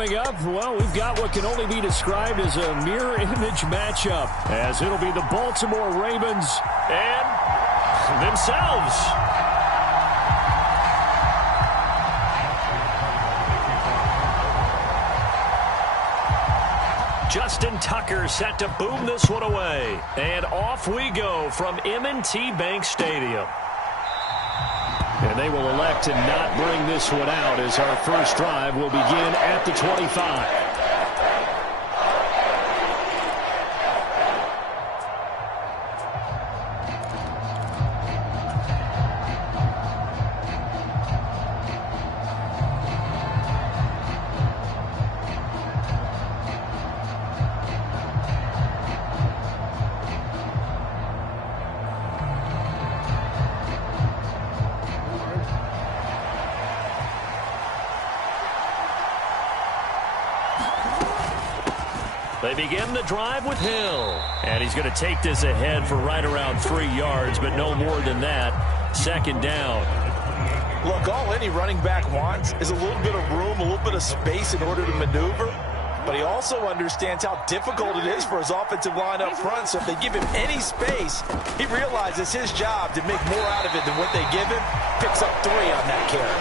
coming up, well, we've got what can only be described as a mirror image matchup, as it'll be the Baltimore Ravens and themselves. Justin Tucker set to boom this one away. And off we go from M&T Bank Stadium. And they will elect to not bring this one out as our first drive will begin at the 25. They begin the drive with Hill. And he's going to take this ahead for right around 3 yards, but no more than that. Second down. Look, all any running back wants is a little bit of room, a little bit of space in order to maneuver. But he also understands how difficult it is for his offensive line up front. So if they give him any space, he realizes his job to make more out of it than what they give him. Picks up 3 on that carry.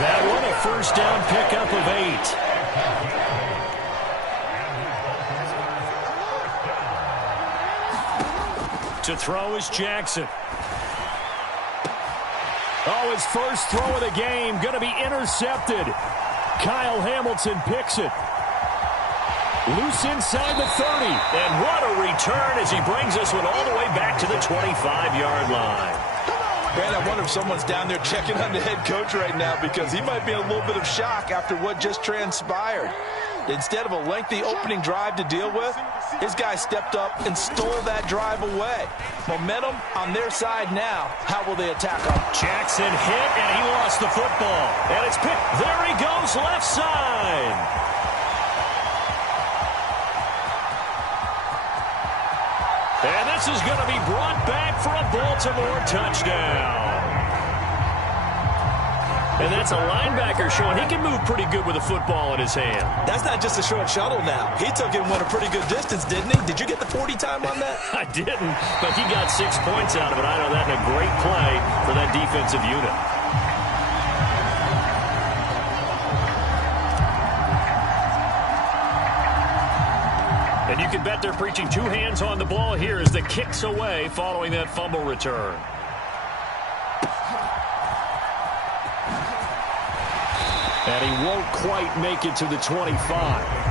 That one a first down pickup of 8. To throw is Jackson. Oh, his first throw of the game going to be intercepted. Kyle Hamilton picks it. Loose inside the 30. And what a return as he brings this one all the way back to the 25-yard line. Man, I wonder if someone's down there checking on the head coach right now because he might be in a little bit of shock after what just transpired. Instead of a lengthy opening drive to deal with, his guy stepped up and stole that drive away. Momentum on their side now. How will they attack him? Jackson hit, and he lost the football. And it's picked. There he goes, left side. And this is going to be brought back for a Baltimore touchdown. And that's a linebacker showing he can move pretty good with a football in his hand. That's not just a short shuttle now. He took it and went a pretty good distance, didn't he? Did you get the 40 time on that? I didn't, but he got 6 points out of it. I know that in a great play for that defensive unit. And you can bet they're preaching 2 hands on the ball here as the kick's away following that fumble return. And he won't quite make it to the 25.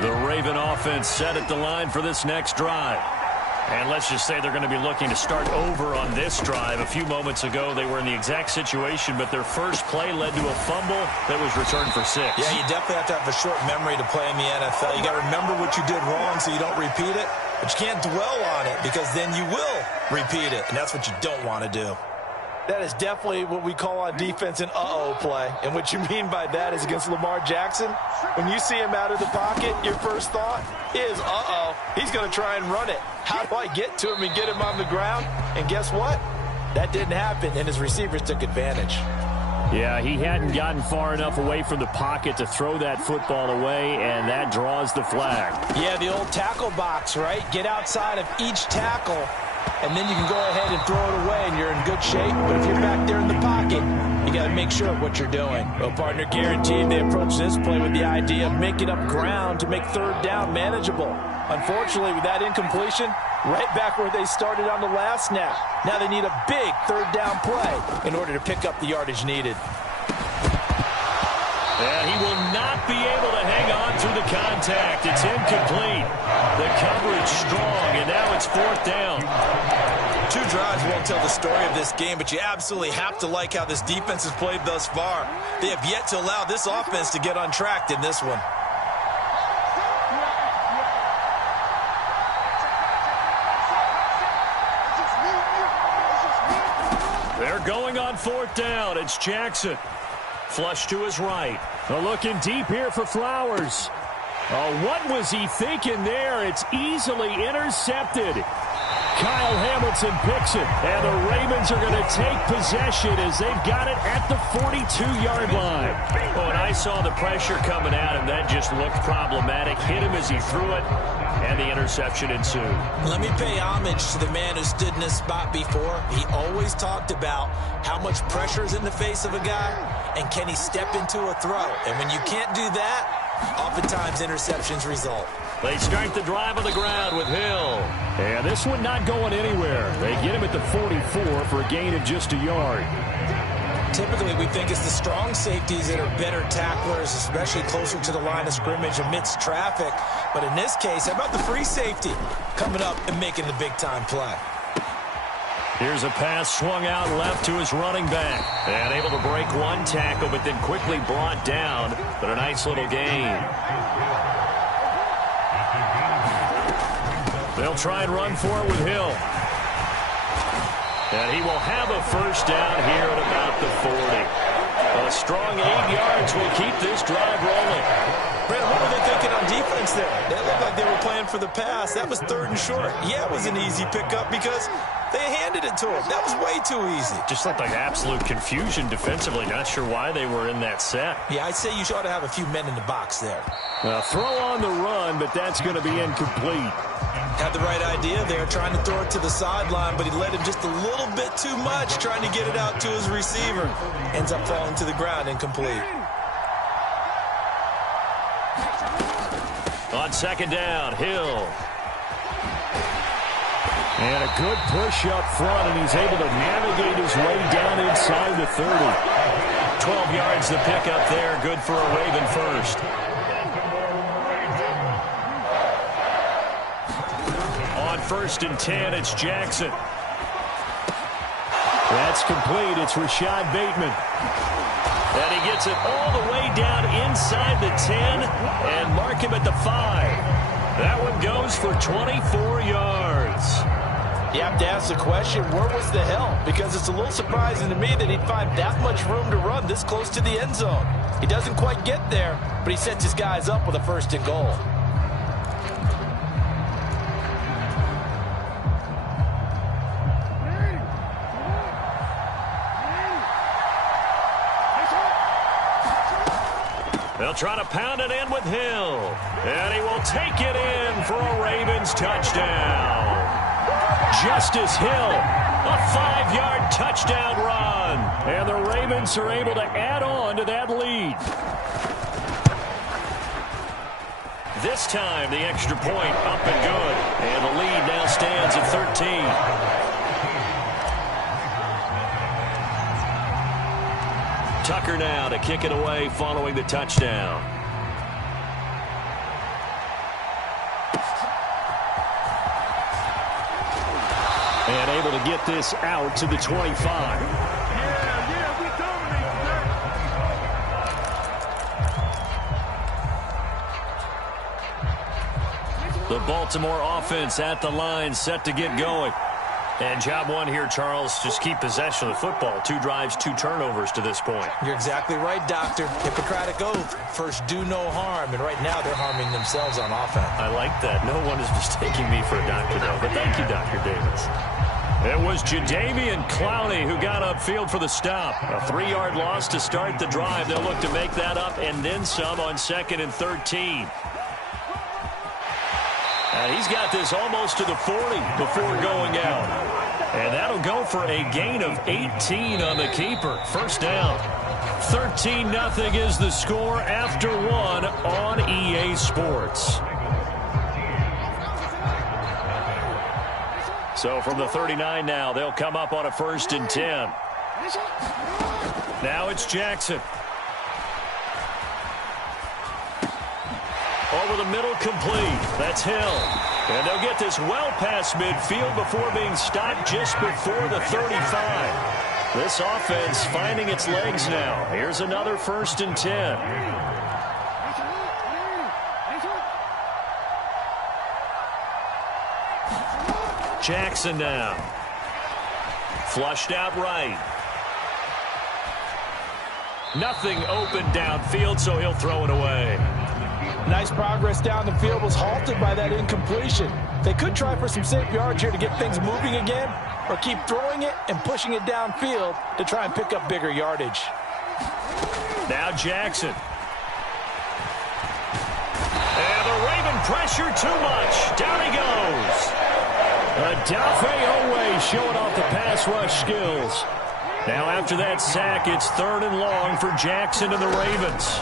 The Raven offense set at the line for this next drive. And let's just say they're going to be looking to start over on this drive. A few moments ago, they were in the exact situation, but their first play led to a fumble that was returned for 6. Yeah, you definitely have to have a short memory to play in the NFL. You got to remember what you did wrong so you don't repeat it, but you can't dwell on it because then you will repeat it, and that's what you don't want to do. That is definitely what we call on defense an uh-oh play. And what you mean by that is against Lamar Jackson, when you see him out of the pocket, your first thought is, uh-oh, he's going to try and run it. How do I get to him and get him on the ground? And guess what? That didn't happen, and his receivers took advantage. Yeah, he hadn't gotten far enough away from the pocket to throw that football away, and that draws the flag. Yeah, the old tackle box, right? Get outside of each tackle, and then you can go ahead and throw it away, and you're in good shape. But if you're back there in the pocket, you got to make sure of what you're doing. Well, partner, guaranteed they approach this play with the idea of making up ground to make third down manageable. Unfortunately, with that incompletion, right back where they started on the last snap. Now they need a big third down play in order to pick up the yardage needed. And he will not be able to hang on through the contact. It's incomplete. The coverage strong, and now it's fourth down. Two drives won't tell the story of this game, but you absolutely have to like how this defense has played thus far. They have yet to allow this offense to get untracked in this one. They're going on fourth down. It's Jackson. Flush to his right. Looking deep here for Flowers. What was he thinking there? It's easily intercepted. Kyle Hamilton picks it, and the Ravens are going to take possession as they've got it at the 42-yard line. Oh, and I saw the pressure coming at him. That just looked problematic. Hit him as he threw it, and the interception ensued. Let me pay homage to the man who stood in this spot before. He always talked about how much pressure is in the face of a guy, and can he step into a throw. And when you can't do that, oftentimes interceptions result. They start the drive on the ground with Hill. And this one not going anywhere. They get him at the 44 for a gain of just a yard. Typically, we think it's the strong safeties that are better tacklers, especially closer to the line of scrimmage amidst traffic. But in this case, how about the free safety coming up and making the big-time play? Here's a pass swung out left to his running back. And able to break one tackle, but then quickly brought down. But a nice little gain. They'll try and run for it with Hill. And he will have a first down here at about the 40. A strong 8 yards will keep this drive rolling. Brandon, what were they thinking on defense there? They looked like they were playing for the pass. That was third and short. Yeah, it was an easy pickup because they handed it to him. That was way too easy. Just looked like absolute confusion defensively. Not sure why they were in that set. Yeah, I'd say you ought to have a few men in the box there. Throw on the run, but that's going to be incomplete. Had the right idea there, trying to throw it to the sideline, but he led him just a little bit too much, trying to get it out to his receiver. Ends up falling to the ground, incomplete. On second down, Hill. And a good push up front, and he's able to navigate his way down inside the 30. 12 yards the pickup there, good for a Raven first. On first and 10, it's Jackson. That's complete. It's Rashad Bateman. And he gets it all the way down inside the 10 and mark him at the 5. That one goes for 24 yards. You have to ask the question, where was the help? Because it's a little surprising to me that he'd find that much room to run this close to the end zone. He doesn't quite get there, but he sets his guys up with a first and goal. They'll try to pound it in with Hill. And he will take it in for a Ravens touchdown. Justice Hill, a 5-yard touchdown run. And the Ravens are able to add on to that lead. This time, the extra point up and good. And the lead now stands at 13. Tucker now to kick it away following the touchdown. And able to get this out to the 25. We dominate. The Baltimore offense at the line, set to get going. And job one here, Charles, just keep possession of the football. 2 drives, 2 turnovers to this point. You're exactly right, Doctor. Hippocratic oath. First, do no harm. And right now, they're harming themselves on offense. I like that. No one is mistaking me for a doctor, though. But thank you, Dr. Davis. It was Jadeveon Clowney who got upfield for the stop. A 3-yard loss to start the drive. They'll look to make that up and then some on 2nd and 13. And he's got this almost to the 40 before going out. And that'll go for a gain of 18 on the keeper. First down. 13-0 is the score after 1 on EA Sports. So from the 39 now, they'll come up on a 1st and 10. Now it's Jackson. Over the middle, complete. That's Hill. And they'll get this well past midfield before being stopped just before the 35. This offense finding its legs now. Here's another 1st and 10. Jackson now. Flushed out right. Nothing open downfield, so he'll throw it away. Nice progress down the field was halted by that incompletion. They could try for some safe yards here to get things moving again, or keep throwing it and pushing it downfield to try and pick up bigger yardage. Now Jackson. And the Raven pressure too much. Down he goes. Adafe Owe showing off the pass rush skills. Now after that sack, it's 3rd and long for Jackson and the Ravens.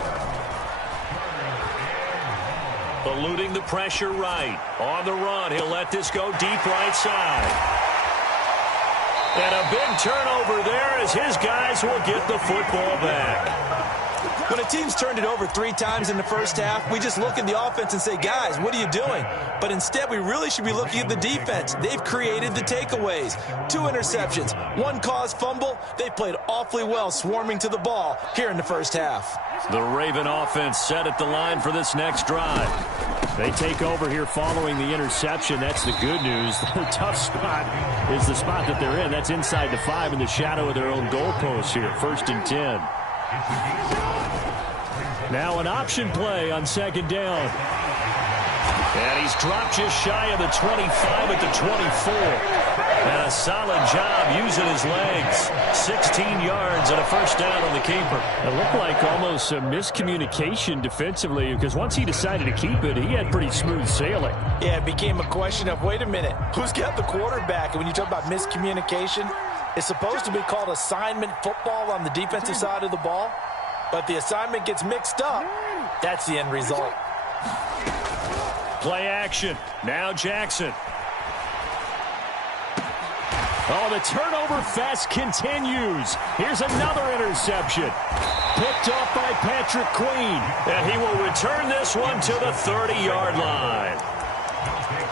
Eluding the pressure right. On the run, he'll let this go deep right side. And a big turnover there as his guys will get the football back. When a team's turned it over 3 times in the first half, we just look at the offense and say, guys, what are you doing? But instead, we really should be looking at the defense. They've created the takeaways. 2 interceptions, 1 caused fumble. They played awfully well swarming to the ball here in the first half. The Raven offense set at the line for this next drive. They take over here following the interception. That's the good news. The tough spot is the spot that they're in. That's inside the 5 in the shadow of their own goalpost here. 1st and 10. Now an option play on 2nd down. And he's dropped just shy of the 25 at the 24. And a solid job using his legs. 16 yards and a 1st down on the keeper. It looked like almost a miscommunication defensively, because once he decided to keep it, he had pretty smooth sailing. Yeah, it became a question of, wait a minute, who's got the quarterback? And when you talk about miscommunication, it's supposed to be called assignment football on the defensive side of the ball. But the assignment gets mixed up. That's the end result. Play action. Now Jackson. Oh, the turnover fest continues. Here's another interception. Picked off by Patrick Queen. And he will return this one to the 30-yard line.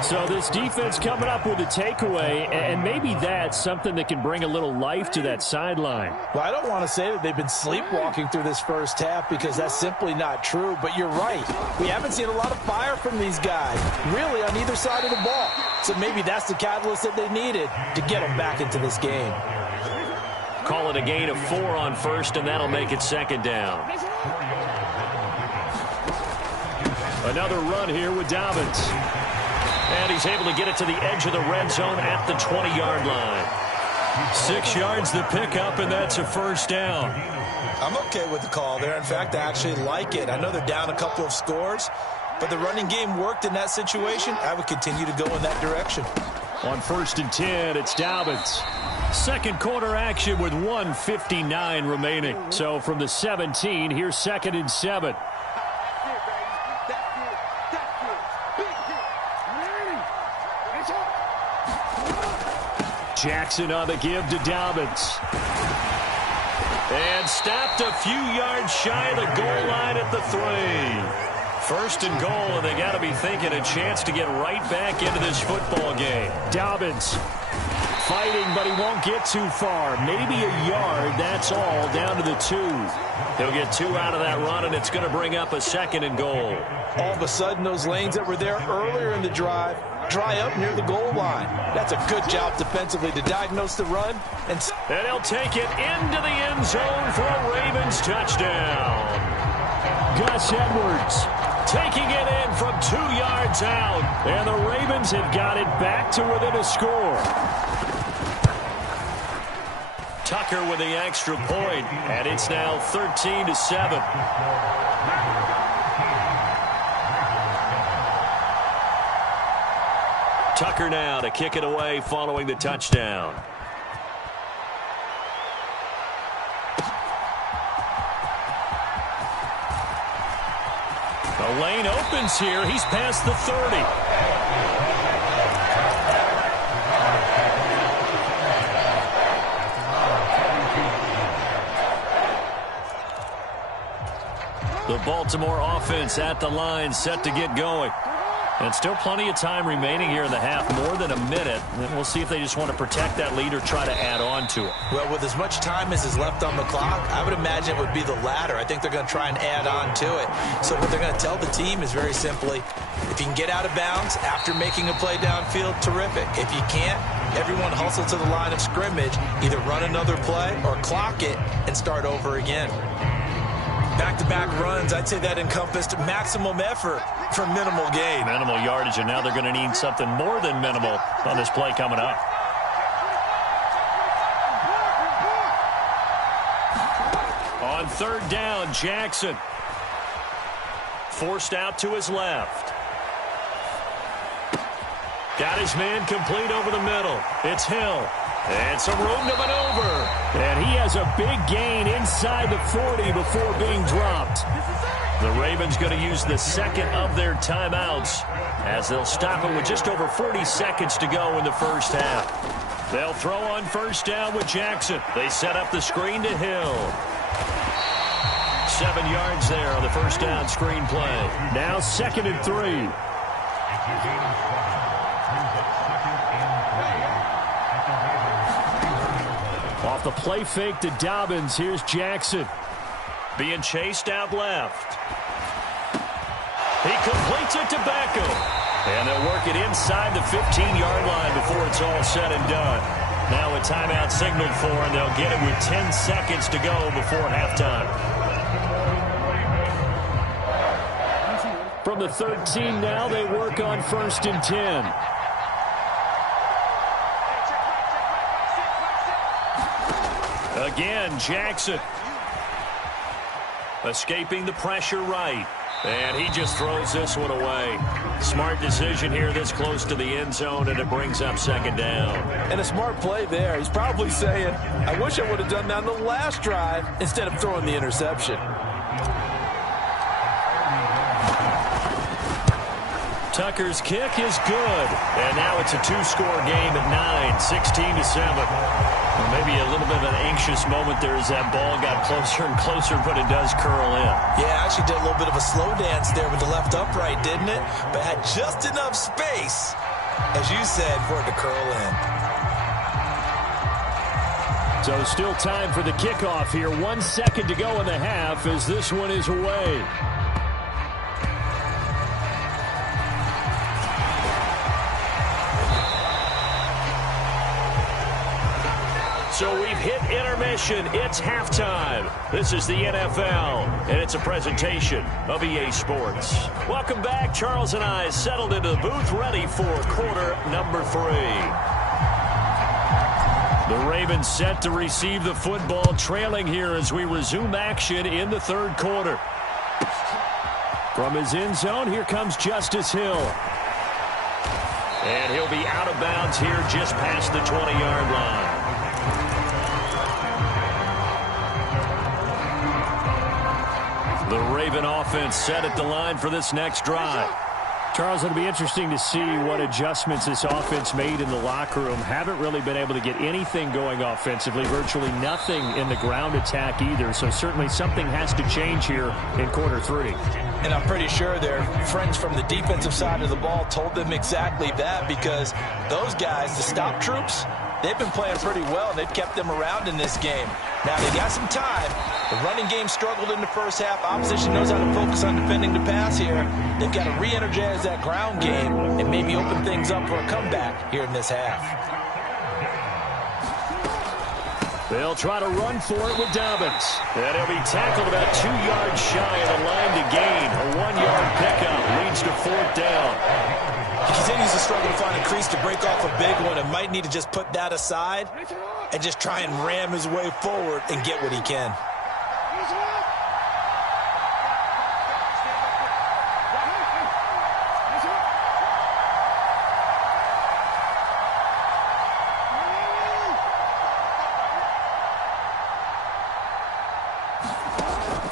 So this defense coming up with a takeaway, and maybe that's something that can bring a little life to that sideline. Well, I don't want to say that they've been sleepwalking through this first half, because that's simply not true. But you're right. We haven't seen a lot of fire from these guys, really, on either side of the ball. So maybe that's the catalyst that they needed to get them back into this game. Call it a gain of 4 on 1st, and that'll make it 2nd down. Another run here with Dobbins. And he's able to get it to the edge of the red zone at the 20-yard line. 6 yards the pickup, and that's a 1st down. I'm okay with the call there. In fact, I actually like it. I know they're down a couple of scores, but the running game worked in that situation. I would continue to go in that direction. On 1st and 10, it's Dobbins. Second quarter action with 1:59 remaining. So from the 17, here's 2nd and 7. Jackson on the give to Dobbins. And stopped a few yards shy of the goal line at the 3. 1st and goal, and they got to be thinking a chance to get right back into this football game. Dobbins fighting, but he won't get too far. Maybe a yard, that's all, down to the 2. He'll get 2 out of that run, and it's going to bring up a 2nd and goal. All of a sudden, those lanes that were there earlier in the drive dry up near the goal line. That's a good job defensively to diagnose the run. And he'll take it into the end zone for a Ravens touchdown. Gus Edwards taking it in from 2 yards out. And the Ravens have got it back to within a score. Tucker with the extra point, and it's now 13-7. Tucker now to kick it away following the touchdown. The lane opens here. He's past the 30. The Baltimore offense at the line, set to get going. And still plenty of time remaining here in the half, more than a minute. And we'll see if they just want to protect that lead or try to add on to it. Well, with as much time as is left on the clock, I would imagine it would be the latter. I think they're going to try and add on to it. So what they're going to tell the team is very simply, if you can get out of bounds after making a play downfield, terrific. If you can't, everyone hustle to the line of scrimmage, either run another play or clock it and start over again. Back-to-back runs, I'd say that encompassed maximum effort for minimal gain. Minimal yardage, and now they're going to need something more than minimal on this play coming up. On third down, Jackson. Forced out to his left. Got his man complete over the middle. It's Hill. And some room to maneuver. And he has a big gain inside the 40 before being dropped. The Ravens going to use the second of their timeouts as they'll stop it with just over 40 seconds to go in the first half. They'll throw on first down with Jackson. They set up the screen to Hill. 7 yards there on the first down screen play. Now 2nd and 3. Off the play fake to Dobbins, here's Jackson. Being chased out left. He completes it to Beckham. And they'll work it inside the 15-yard line before it's all said and done. Now a timeout signaled for, and they'll get it with 10 seconds to go before halftime. From the 13 now, they work on 1st and 10. Again, Jackson. Escaping the pressure right. And he just throws this one away. Smart decision here this close to the end zone, and it brings up 2nd down. And a smart play there. He's probably saying, I wish I would have done that on the last drive instead of throwing the interception. Tucker's kick is good. And now it's a 2-score game at 9, 16-7. Well, maybe a little bit of an anxious moment there as that ball got closer and closer, but it does curl in. Yeah, actually did a little bit of a slow dance there with the left upright, didn't it? But had just enough space, as you said, for it to curl in. So still time for the kickoff here. 1 second to go in the half as this one is away. So we've hit intermission. It's halftime. This is the NFL, and it's a presentation of EA Sports. Welcome back. Charles and I settled into the booth, ready for quarter number 3. The Ravens set to receive the football, trailing here as we resume action in the 3rd quarter. From his end zone, here comes Justice Hill. And he'll be out of bounds here just past the 20-yard line. The Raven offense set at the line for this next drive. Charles, it'll be interesting to see what adjustments this offense made in the locker room. Haven't really been able to get anything going offensively, virtually nothing in the ground attack either. So certainly something has to change here in quarter 3. And I'm pretty sure their friends from the defensive side of the ball told them exactly that, because those guys, the stop troops, they've been playing pretty well, and they've kept them around in this game. Now, they got some time. The running game struggled in the first half. Opposition knows how to focus on defending the pass here. They've got to re-energize that ground game and maybe open things up for a comeback here in this half. They'll try to run for it with Dobbins. And he'll be tackled about 2 yards shy of the line to gain. A 1-yard pickup leads to 4th down. He continues to struggle to find a crease to break off a big one and might need to just put that aside and just try and ram his way forward and get what he can.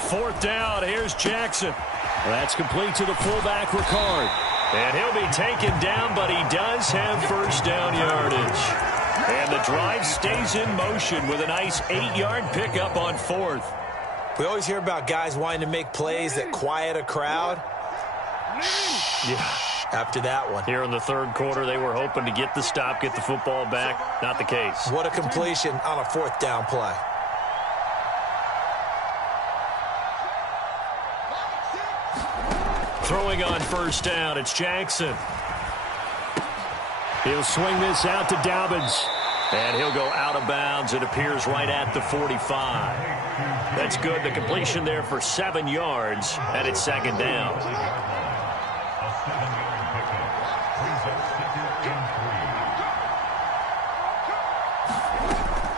Fourth down, here's Jackson. That's complete to the fullback, Ricard. And he'll be taken down, but he does have first down yardage. And the drive stays in motion with a nice 8-yard pickup on 4th. We always hear about guys wanting to make plays that quiet a crowd. Yeah. After that one. Here in the 3rd quarter, they were hoping to get the stop, get the football back. Not the case. What a completion on a 4th down play. Throwing on first down, it's Jackson. He'll swing this out to Dobbins. And he'll go out of bounds. It appears right at the 45. That's good. The completion there for 7 yards. And it's 2nd down.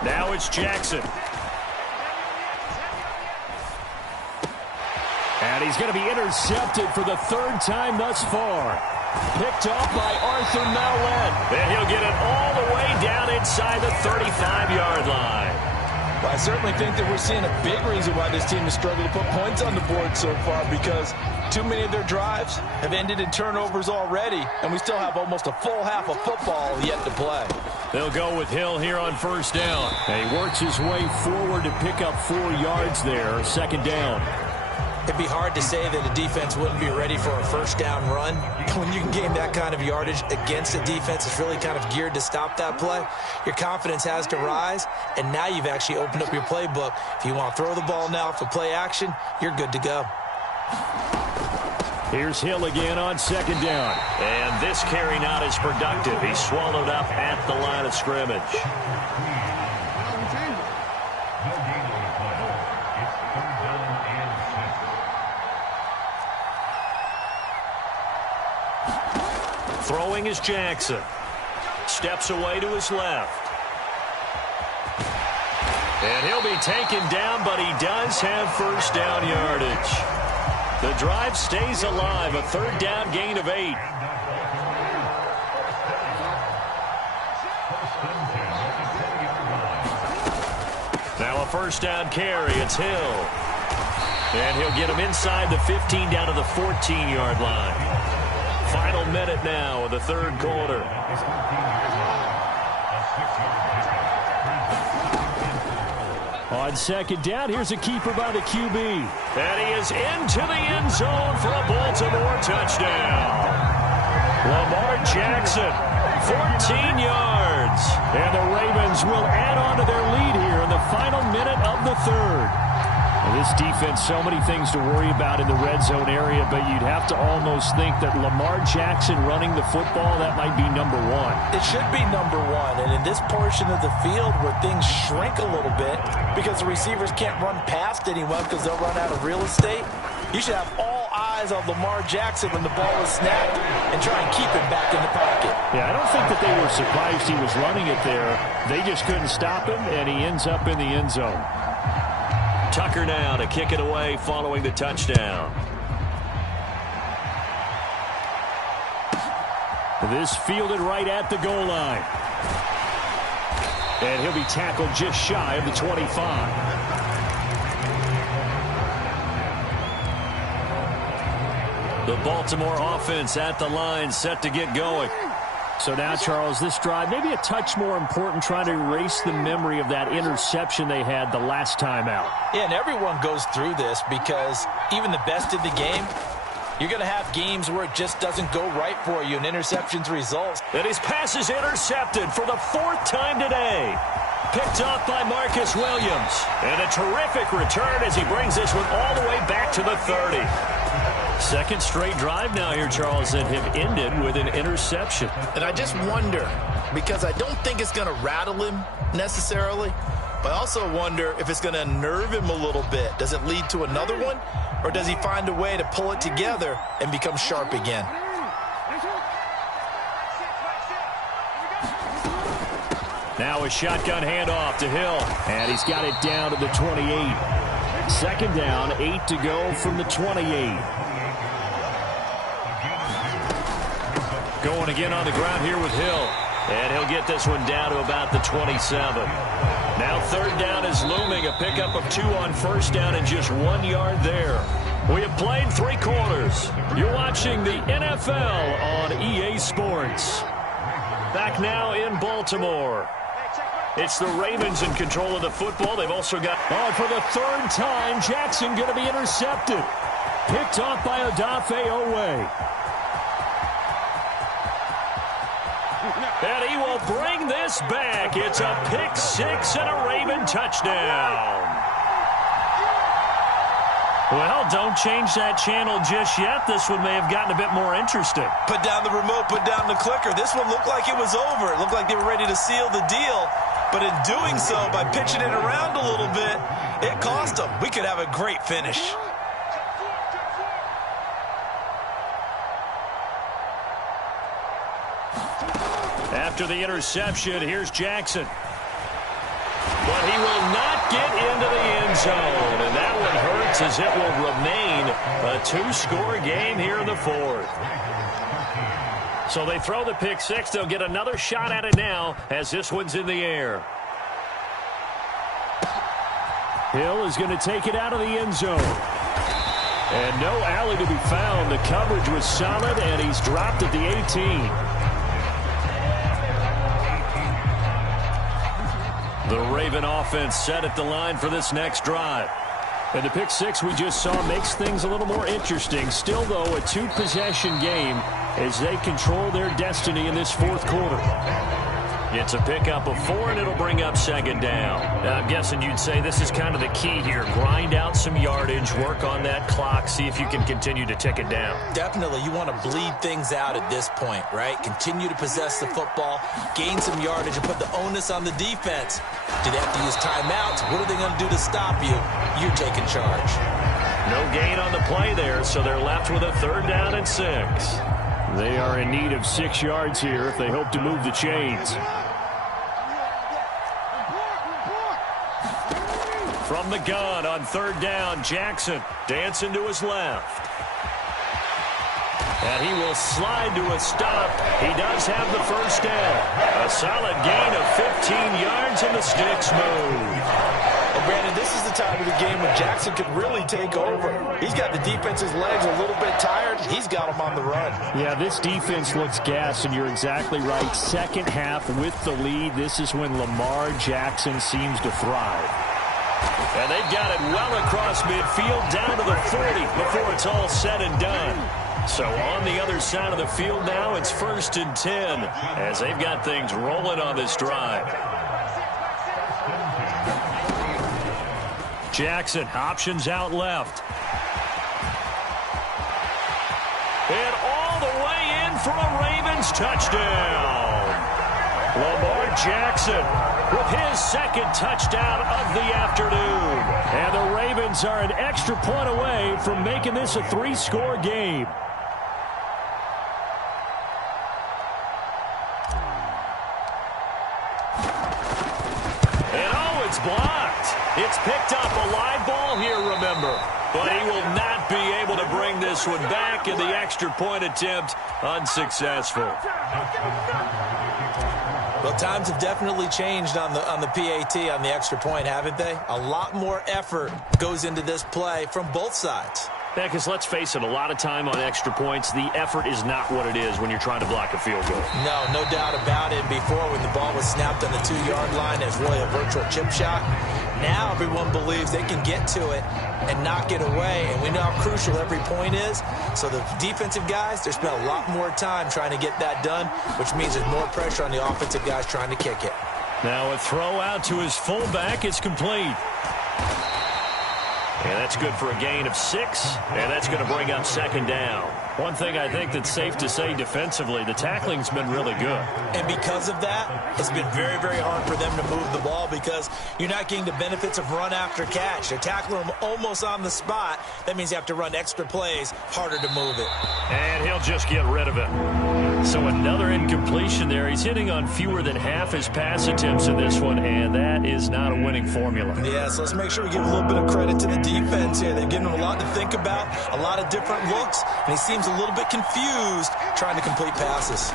Now it's Jackson. And he's going to be intercepted for the 3rd time thus far. Picked off by Arthur Mallett. And he'll get it all the way down inside the 35-yard line. Well, I certainly think that we're seeing a big reason why this team has struggled to put points on the board so far, because too many of their drives have ended in turnovers already, and we still have almost a full half of football yet to play. They'll go with Hill here on first down. And he works his way forward to pick up 4 yards there, 2nd down. It'd be hard to say that a defense wouldn't be ready for a first down run. When you can gain that kind of yardage against a defense that's really kind of geared to stop that play, your confidence has to rise, and now you've actually opened up your playbook. If you want to throw the ball now for play action, you're good to go. Here's Hill again on 2nd down. And this carry not as productive. He's swallowed up at the line of scrimmage. Throwing is Jackson. Steps away to his left. And he'll be taken down, but he does have first down yardage. The drive stays alive, a 3rd down gain of 8. Now a first down carry, it's Hill. And he'll get him inside the 15 down to the 14-yard line. Final minute now of the 3rd quarter. On 2nd down, here's a keeper by the QB. And he is into the end zone for a Baltimore touchdown. Lamar Jackson, 14 yards. And the Ravens will add on to their lead here in the final minute of the 3rd. This defense, so many things to worry about in the red zone area, but you'd have to almost think that Lamar Jackson running the football, that might be number 1. It should be number 1, and in this portion of the field where things shrink a little bit because the receivers can't run past anyone because they'll run out of real estate, you should have all eyes on Lamar Jackson when the ball is snapped and try and keep him back in the pocket. Yeah, I don't think that they were surprised he was running it there. They just couldn't stop him, and he ends up in the end zone. Tucker now to kick it away following the touchdown. This fielded right at the goal line. And he'll be tackled just shy of the 25. The Baltimore offense at the line, set to get going. So now, Charles, this drive maybe a touch more important, trying to erase the memory of that interception they had the last time out. Yeah, and everyone goes through this because even the best in the game, You're going to have games where it just doesn't go right for you, and interceptions results. And his pass is intercepted for the 4th time today. Picked off by Marcus Williams. And a terrific return as he brings this one all the way back to the 30. Second straight drive now here, Charles, that have ended with an interception. And I just wonder, because I don't think it's going to rattle him necessarily, but I also wonder if it's going to unnerve him a little bit. Does it lead to another one, or does he find a way to pull it together and become sharp again? Now a shotgun handoff to Hill, and he's got it down to the 28. Second down, 8 to go from the 28. Going again on the ground here with Hill. And he'll get this one down to about the 27. Now third down is looming. A pickup of 2 on first down and just 1 yard there. We have played 3 quarters. You're watching the NFL on EA Sports. Back now in Baltimore. It's the Ravens in control of the football. They've also got... Oh, for the 3rd time, Jackson going to be intercepted. Picked off by Odafe Owe. And he will bring this back. It's a pick 6 and a Raven touchdown. Well, don't change that channel just yet. This one may have gotten a bit more interesting. Put down the remote, put down the clicker. This one looked like it was over. It looked like they were ready to seal the deal. But in doing so, by pitching it around a little bit, it cost them. We could have a great finish. After the interception, here's Jackson. But he will not get into the end zone. And that one hurts as it will remain a 2-score game here in the 4th. So they throw the pick 6. They'll get another shot at it now as this one's in the air. Hill is going to take it out of the end zone. And no alley to be found. The coverage was solid, and he's dropped at the 18. The Raven offense set at the line for this next drive. And the pick 6 we just saw makes things a little more interesting. Still, though, a 2-possession game as they control their destiny in this 4th quarter. It's a pickup of 4, and it'll bring up second down. Now, I'm guessing you'd say this is kind of the key here. Grind out some yardage, work on that clock, see if you can continue to tick it down. Definitely. You want to bleed things out at this point, right? Continue to possess the football, gain some yardage, and put the onus on the defense. Do they have to use timeouts? What are they going to do to stop you? You're taking charge. No gain on the play there, so they're left with a 3rd down and 6. They are in need of 6 yards here if they hope to move the chains. From the gun on 3rd down, Jackson dancing to his left. And he will slide to a stop. He does have the first down. A solid gain of 15 yards, and the sticks move. Well, Brandon, this is the time of the game when Jackson could really take over. He's got the defense's legs a little bit tired. He's got them on the run. Yeah, this defense looks gassed, and you're exactly right. Second half with the lead, this is when Lamar Jackson seems to thrive. And they've got it well across midfield down to the 40 before it's all said and done. So on the other side of the field now, it's 1st and 10 as they've got things rolling on this drive. Jackson, options out left. And all the way in for a Ravens touchdown. Lamar Jackson with his 2nd touchdown of the afternoon. And the Ravens are an extra point away from making this a 3-score game. And oh, it's blocked. It's picked up, a live ball here, remember. But he will not be able to bring this one back, and the extra point attempt unsuccessful. Well, times have definitely changed on the PAT, on the extra point, haven't they? A lot more effort goes into this play from both sides. Yeah, because let's face it, a lot of time on extra points, the effort is not what it is when you're trying to block a field goal. No doubt about it. Before, when the ball was snapped on the 2-yard line, it was really a virtual chip shot. Now everyone believes they can get to it and knock it away, and we know how crucial every point is. So the defensive guys, they spent a lot more time trying to get that done, which means there's more pressure on the offensive guys trying to kick it. Now a throw out to his fullback is complete. And that's good for a gain of 6, and that's going to bring up second down. One thing I think that's safe to say defensively, the tackling's been really good. And because of that, it's been very, very hard for them to move the ball because you're not getting the benefits of run after catch. They're tackling them almost on the spot. That means you have to run extra plays, harder to move it. And he'll just get rid of it. So another incompletion there. He's hitting on fewer than half his pass attempts in this one, and that is not a winning formula. Yeah, so let's make sure we give a little bit of credit to the defense here. They've given him a lot to think about, a lot of different looks, and he seems a little bit confused trying to complete passes.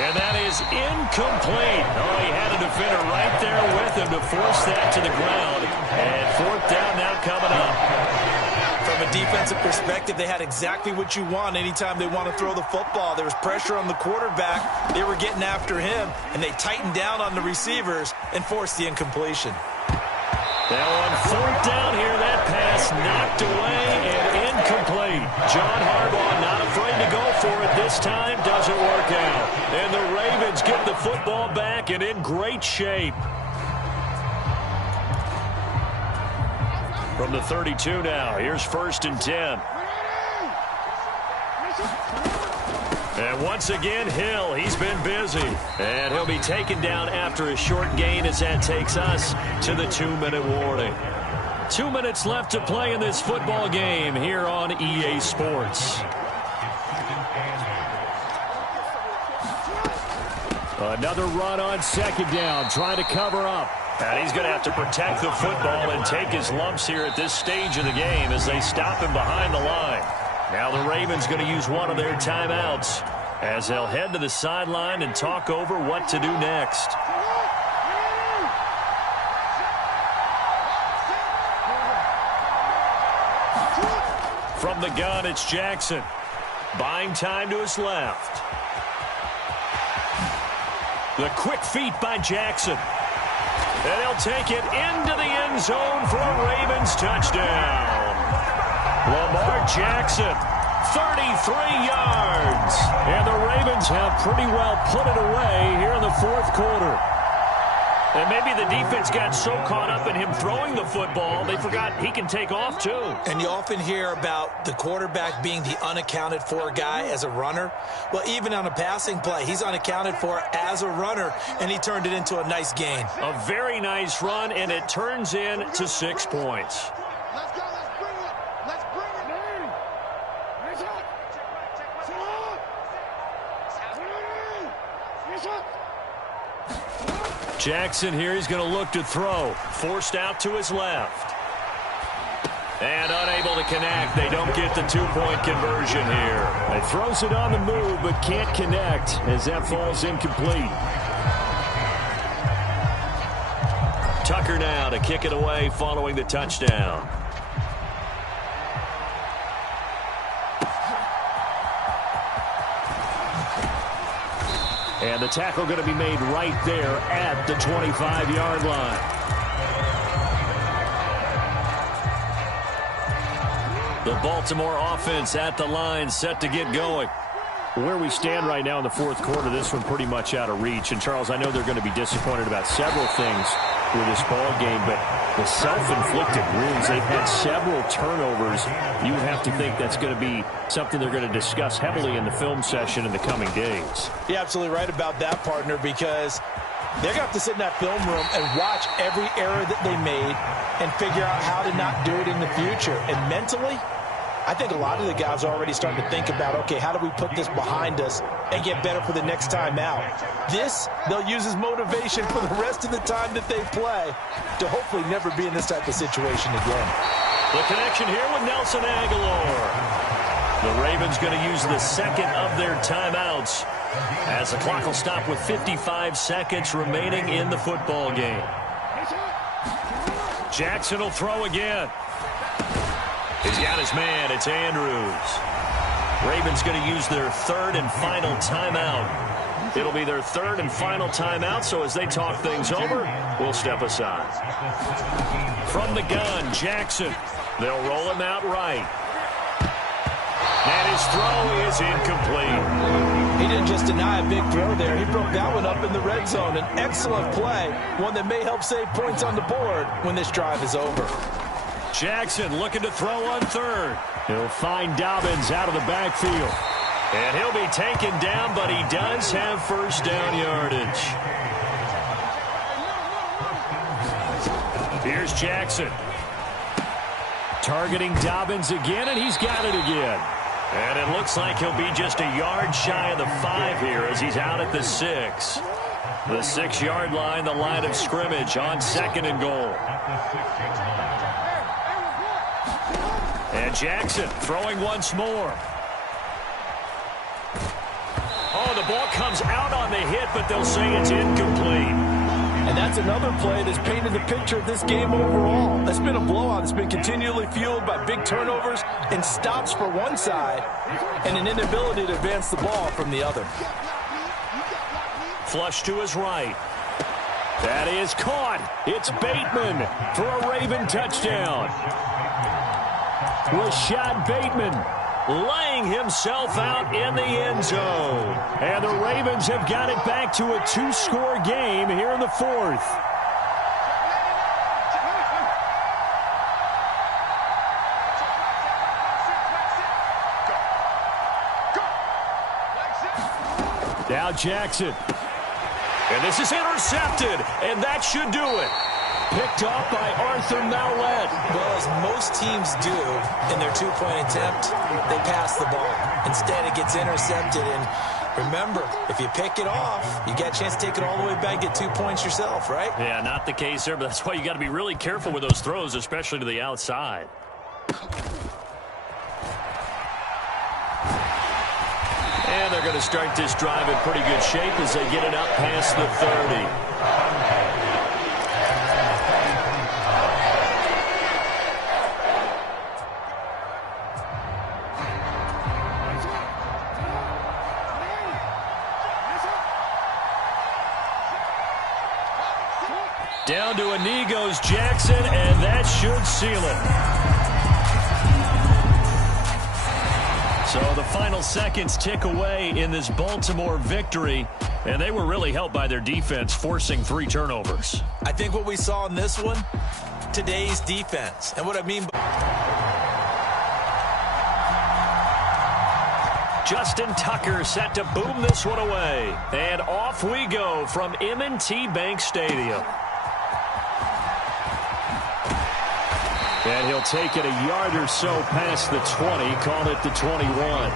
And that is incomplete. Oh, he had a defender right there with him to force that to the ground. And fourth down now coming up. From a defensive perspective, they had exactly what you want anytime they want to throw the football. There was pressure on the quarterback. They were getting after him, and they tightened down on the receivers and forced the incompletion. Now on fourth down here, that pass knocked away and incomplete. John Harbaugh not afraid to go for it this time. Doesn't work out. And the Ravens get the football back and in great shape. From the 32 now, here's 1st and 10. And once again, Hill, he's been busy. And he'll be taken down after a short gain as that takes us to the 2-minute warning. 2 minutes left to play in this football game here on EA Sports. Another run on second down, trying to cover up. And he's going to have to protect the football and take his lumps here at this stage of the game as they stop him behind the line. Now the Ravens going to use one of their timeouts as they'll head to the sideline and talk over what to do next. From the gun, it's Jackson. Buying time to his left. The quick feet by Jackson. And he'll take it into the end zone for a Ravens touchdown. Lamar Jackson, 33 yards. And the Ravens have pretty well put it away here in the fourth quarter. And maybe the defense got so caught up in him throwing the football, they forgot he can take off too. And you often hear about the quarterback being the unaccounted for guy as a runner. Well, even on a passing play, he's unaccounted for as a runner, and he turned it into a nice gain. A very nice run, and it turns into 6 points. Let's go. Let's bring it. Let's bring it. Raise up. Raise up. Jackson here, he's going to look to throw. Forced out to his left. And unable to connect. They don't get the 2-point conversion here. It throws it on the move, but can't connect as that falls incomplete. Tucker now to kick it away following the touchdown. And the tackle going to be made right there at the 25-yard line. The Baltimore offense at the line, set to get going. Where we stand right now in the fourth quarter, this one pretty much out of reach. And, Charles, I know they're going to be disappointed about several things with this ball game, but the self-inflicted wounds, they've had several turnovers. You have to think that's going to be something they're going to discuss heavily in the film session in the coming days. You're absolutely right about that, partner, because they're going to have to sit in that film room and watch every error that they made and figure out how to not do it in the future. And mentally, I think a lot of the guys are already starting to think about, okay, how do we put this behind us and get better for the next time out? This, they'll use as motivation for the rest of the time that they play to hopefully never be in this type of situation again. The connection here with Nelson Aguilar. The Ravens going to use the second of their timeouts as the clock will stop with 55 seconds remaining in the football game. Jackson will throw again. He's got his man. It's Andrews. Ravens going to use their third and final timeout. It'll be their third and final timeout, so as they talk things over, we'll step aside. From the gun, Jackson. They'll roll him out right. And his throw is incomplete. He didn't just deny a big throw there. He broke that one up in the red zone. An excellent play, one that may help save points on the board when this drive is over. Jackson looking to throw on third. He'll find Dobbins out of the backfield. And he'll be taken down, but he does have first down yardage. Here's Jackson. Targeting Dobbins again, and he's got it again. And it looks like he'll be just a yard shy of the 5 here as he's out at the 6. The 6-yard line, the line of scrimmage on 2nd and goal. And Jackson throwing once more. Oh, the ball comes out on the hit, but they'll say it's incomplete. And that's another play that's painted the picture of this game overall. It's been a blowout. It's been continually fueled by big turnovers and stops for one side and an inability to advance the ball from the other. Flush to his right. That is caught. It's Bateman for a Raven touchdown. Rashad Bateman laying himself out in the end zone. And the Ravens have got it back to a 2-score game here in the 4th. Now Jackson. And this is intercepted, and that should do it. Picked off by Arthur Mallett. Well, as most teams do in their 2-point attempt, they pass the ball. Instead, it gets intercepted. And remember, if you pick it off, you get a chance to take it all the way back, get 2 points yourself, right? Yeah, not the case there, but that's why you got to be really careful with those throws, especially to the outside. And they're going to start this drive in pretty good shape as they get it up past the 30. Down to a knee goes Jackson, and that should seal it. So the final seconds tick away in this Baltimore victory, and they were really helped by their defense, forcing 3 turnovers. I think what we saw in this one, today's defense. And what I mean by Justin Tucker set to boom this one away. And off we go from M&T Bank Stadium. And he'll take it a yard or so past the 20, call it the 21.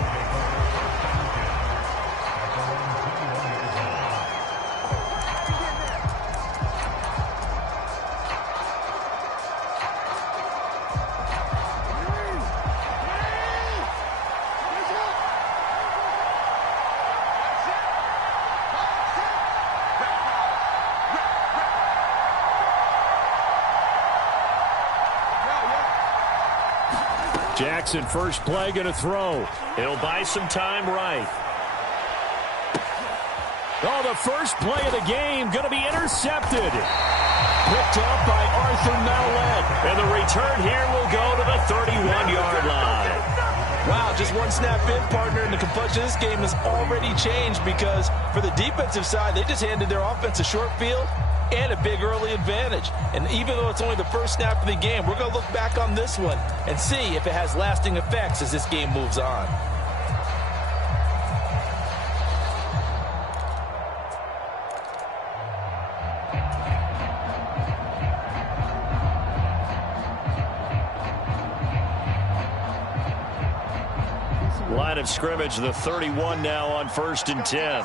Jackson, first play, going to throw. He'll buy some time right. Oh, the first play of the game going to be intercepted. Picked off by Arthur Mallett. And the return here will go to the 31-yard line. Wow, just one snap in, partner, and the complexion of this game has already changed because for the defensive side, they just handed their offense a short field and a big early advantage. And even though it's only the first snap of the game, we're going to look back on this one and see if it has lasting effects as this game moves on. Line of scrimmage, the 31 now on 1st and 10.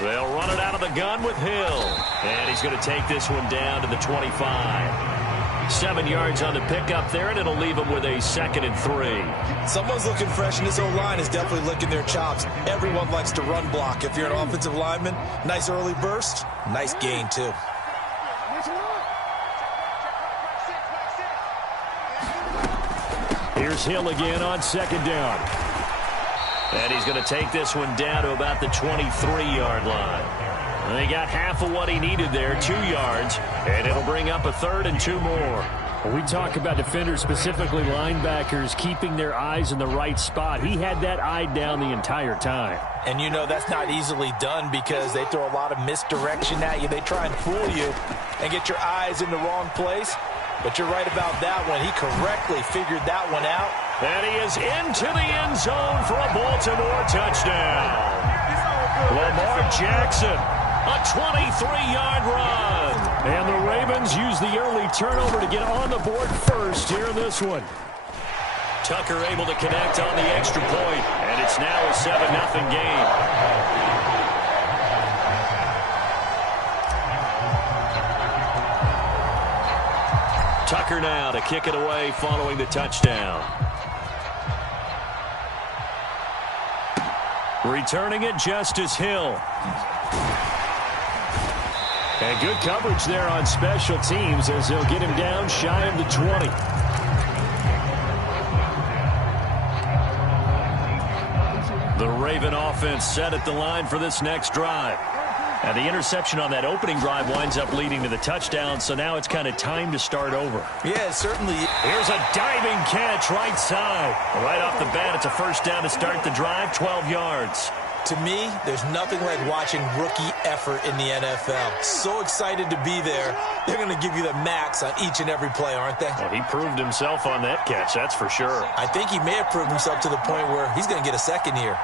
They'll run it out of the gun with Hill. And he's going to take this one down to the 25. 7 yards on the pickup there, and it'll leave him with a 2nd and 3. Someone's looking fresh, and this O-line is definitely licking their chops. Everyone likes to run block. If you're an offensive lineman, nice early burst, nice gain too. here's Hill again on second down. And he's going to take this one down to about the 23-yard line. And he got half of what he needed there, 2 yards, and it'll bring up a 3rd and 2 more. When we talk about defenders, specifically linebackers, keeping their eyes in the right spot. He had that eye down the entire time. And you know that's not easily done because they throw a lot of misdirection at you. They try and fool you and get your eyes in the wrong place. But you're right about that one. He correctly figured that one out. And he is into the end zone for a Baltimore touchdown. Lamar Jackson, a 23-yard run. And the Ravens use the early turnover to get on the board first here in this one. Tucker able to connect on the extra point, and it's now a 7-0 game. Tucker now to kick it away following the touchdown. Returning it, Justice Hill. And good coverage there on special teams as they'll get him down shy of the 20. The Raven offense set at the line for this next drive. And the interception on that opening drive winds up leading to the touchdown, so now it's kind of time to start over. Yeah, certainly. Here's a diving catch right side. Right off the bat, it's a first down to start the drive, 12 yards. To me, there's nothing like watching rookie effort in the NFL. So excited to be there. They're going to give you the max on each and every play, aren't they? Well, he proved himself on that catch, that's for sure. I think he may have proved himself to the point where he's going to get a second here.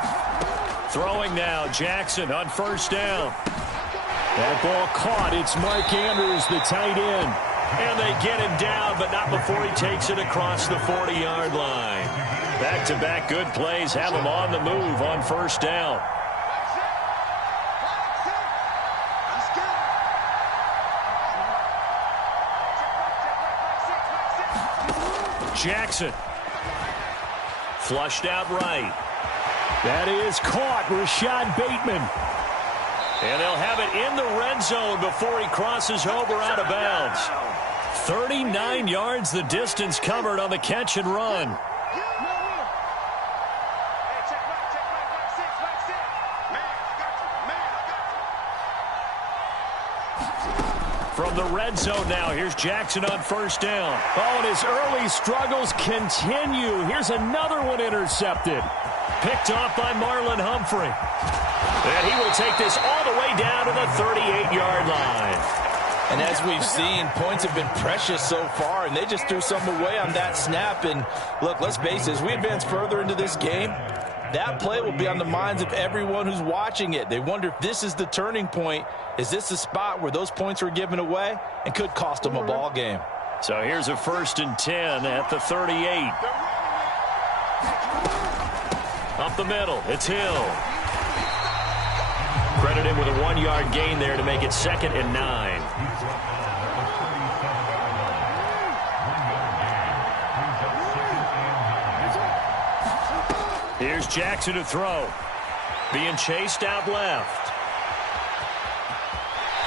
Throwing now, Jackson on first down. That ball caught. It's Mark Andrews, the tight end. And they get him down, but not before he takes it across the 40-yard line. Back-to-back good plays have him on the move on first down. Jackson. Flushed out right. That is caught. Rashad Bateman. And they'll have it in the red zone before he crosses over out of bounds. 39 yards the distance covered on the catch and run. From the red zone now, here's Jackson on first down. Oh, and his early struggles continue. Here's another one intercepted. Picked off by Marlon Humphrey. And he will take this all the way down to the 38-yard line. And as we've seen, points have been precious so far, and they just threw some away on that snap. And look, let's face it, as we advance further into this game, that play will be on the minds of everyone who's watching it. They wonder if this is the turning point. Is this the spot where those points were given away and could cost them a ball game? So here's a 1st and 10 at the 38. Up the middle, it's Hill. Credit him with a 1-yard gain there to make it 2nd and 9. Here's Jackson to throw. Being chased out left.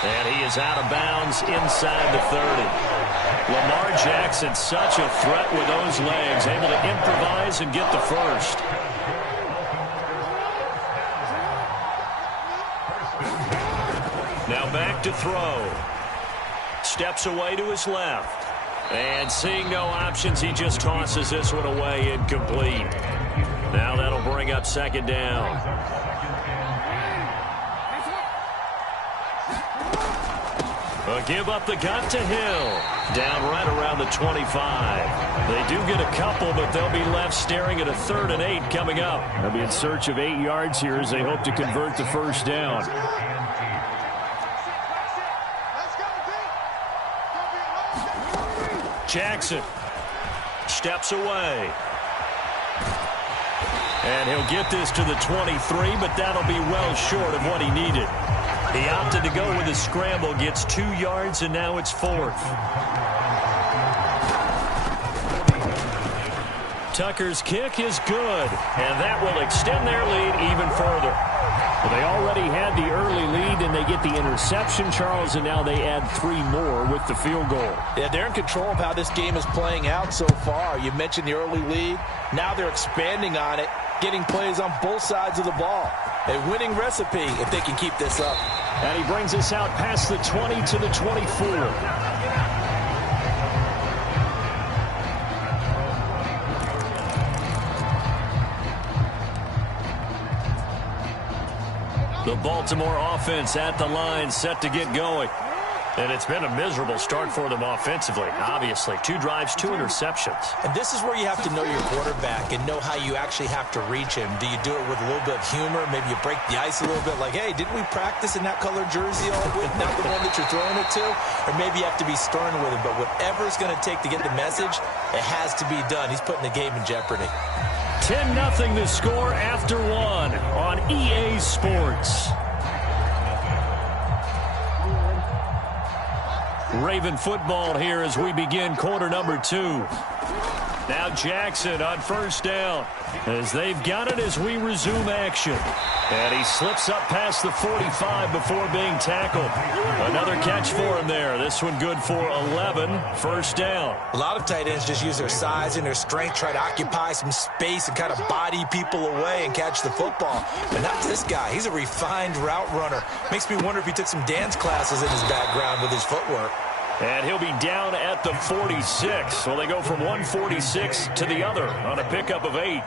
And he is out of bounds inside the 30. Lamar Jackson, such a threat with those legs, able to improvise and get the first. Now back to throw. Steps away to his left. And seeing no options, he just tosses this one away incomplete. Now that'll bring up 2nd down. A give up the gut to Hill. Down right around the 25. They do get a couple, but they'll be left staring at a 3rd and 8 coming up. They'll be in search of 8 yards here as they hope to convert the first down. Jackson steps away. And he'll get this to the 23, but that'll be well short of what he needed. He opted to go with a scramble, gets 2 yards, and now it's 4th. Tucker's kick is good, and that will extend their lead even further. Well, they already had the early lead, and they get the interception, Charles, and now they add 3 more with the field goal. Yeah, they're in control of how this game is playing out so far. You mentioned the early lead. Now they're expanding on it, getting plays on both sides of the ball. A winning recipe if they can keep this up. And he brings us out past the 20 to the 24. The Baltimore offense at the line, set to get going. And it's been a miserable start for them offensively, obviously. 2 drives, 2 interceptions. And this is where you have to know your quarterback and know how you actually have to reach him. Do you do it with a little bit of humor? Maybe you break the ice a little bit like, hey, didn't we practice in that color jersey all week? Not the one that you're throwing it to? Or maybe you have to be stern with him. But whatever it's going to take to get the message, it has to be done. He's putting the game in jeopardy. 10-0 the score after 1 on EA Sports. Raven football here as we begin quarter number 2. Now Jackson on first down as they've got it as we resume action. And he slips up past the 45 before being tackled. Another catch for him there. This one good for 11. First down. A lot of tight ends just use their size and their strength, try to occupy some space and kind of body people away and catch the football. But not this guy. He's a refined route runner. Makes me wonder if he took some dance classes in his background with his footwork. And he'll be down at the 46. So they go from 146 to the other on a pickup of 8.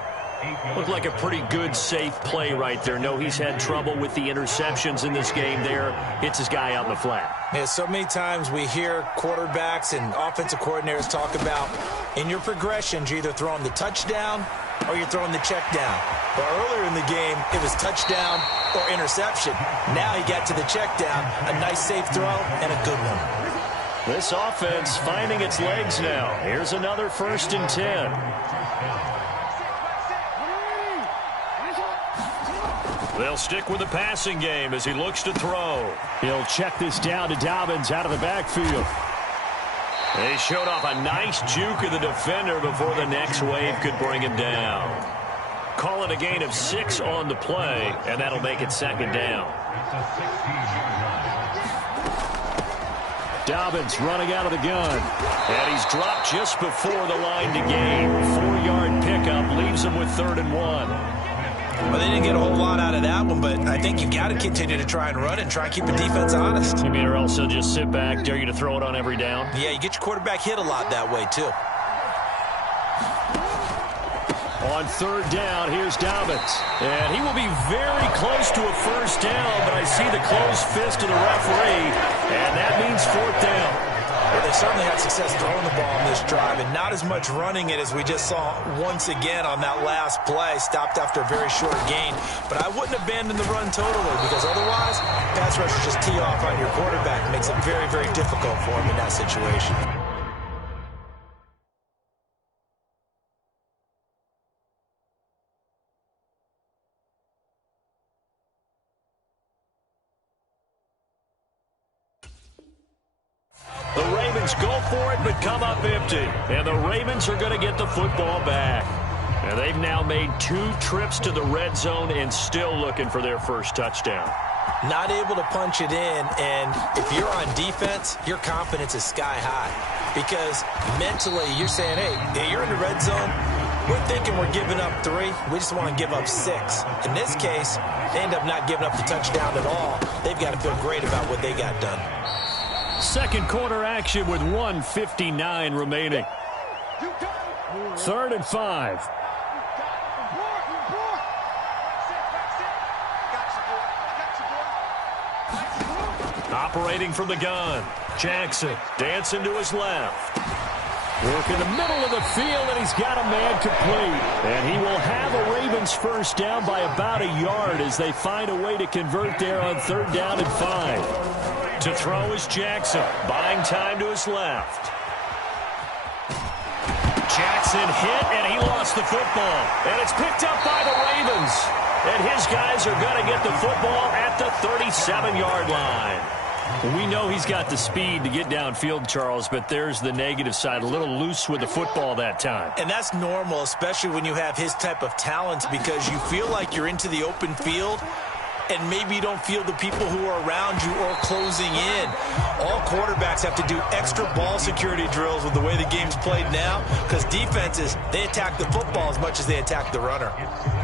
Looked like a pretty good, safe play right there. No, he's had trouble with the interceptions in this game there. Hits his guy out in the flat. Yeah, so many times we hear quarterbacks and offensive coordinators talk about in your progressions, you're either throwing the touchdown or you're throwing the check down. But earlier in the game, it was touchdown or interception. Now he got to the check down, a nice safe throw and a good one. This offense finding its legs now. Here's another 1st and 10. They'll stick with the passing game as he looks to throw. He'll check this down to Dobbins out of the backfield. They showed off a nice juke of the defender before the next wave could bring him down. Call it a gain of 6 on the play, and that'll make it 2nd down. Dobbins running out of the gun. And he's dropped just before the line to gain. 4-yard pickup leaves him with 3rd and 1. Well, they didn't get a whole lot out of that one, but I think you've got to continue to try and run and try and keep the defense honest. You mean or else they'll just sit back, dare you to throw it on every down? Yeah, you get your quarterback hit a lot that way, too. On 3rd down, here's Dobbins. And he will be very close to a 1st down, but I see the closed fist of the referee, and that means 4th down. Well, they certainly had success throwing the ball on this drive, and not as much running it as we just saw once again on that last play. Stopped after a very short gain. But I wouldn't abandon the run totally, because otherwise, pass rushers just tee off on your quarterback. It makes it very, very difficult for him in that situation. The Ravens go for it, but come up empty. And the Ravens are going to get the football back. And they've now made 2 trips to the red zone and still looking for their first touchdown. Not able to punch it in, and if you're on defense, your confidence is sky high. Because mentally, you're saying, hey, you're in the red zone. We're thinking we're giving up 3. We just want to give up 6. In this case, they end up not giving up the touchdown at all. They've got to feel great about what they got done. 2nd quarter action with 1:59 remaining. 3rd and 5. Operating from the gun. Jackson dancing to his left. Work in the middle of the field, and he's got a man complete. And he will have a Ravens 1st down by about a yard as they find a way to convert there on 3rd down and 5. To throw is Jackson, buying time to his left. Jackson hit, and he lost the football. And it's picked up by the Ravens. And his guys are going to get the football at the 37-yard line. We know he's got the speed to get downfield, Charles, but there's the negative side. A little loose with the football that time. And that's normal, especially when you have his type of talent, because you feel like you're into the open field and maybe you don't feel the people who are around you or closing in. All quarterbacks have to do extra ball security drills with the way the game's played now, because defenses, they attack the football as much as they attack the runner.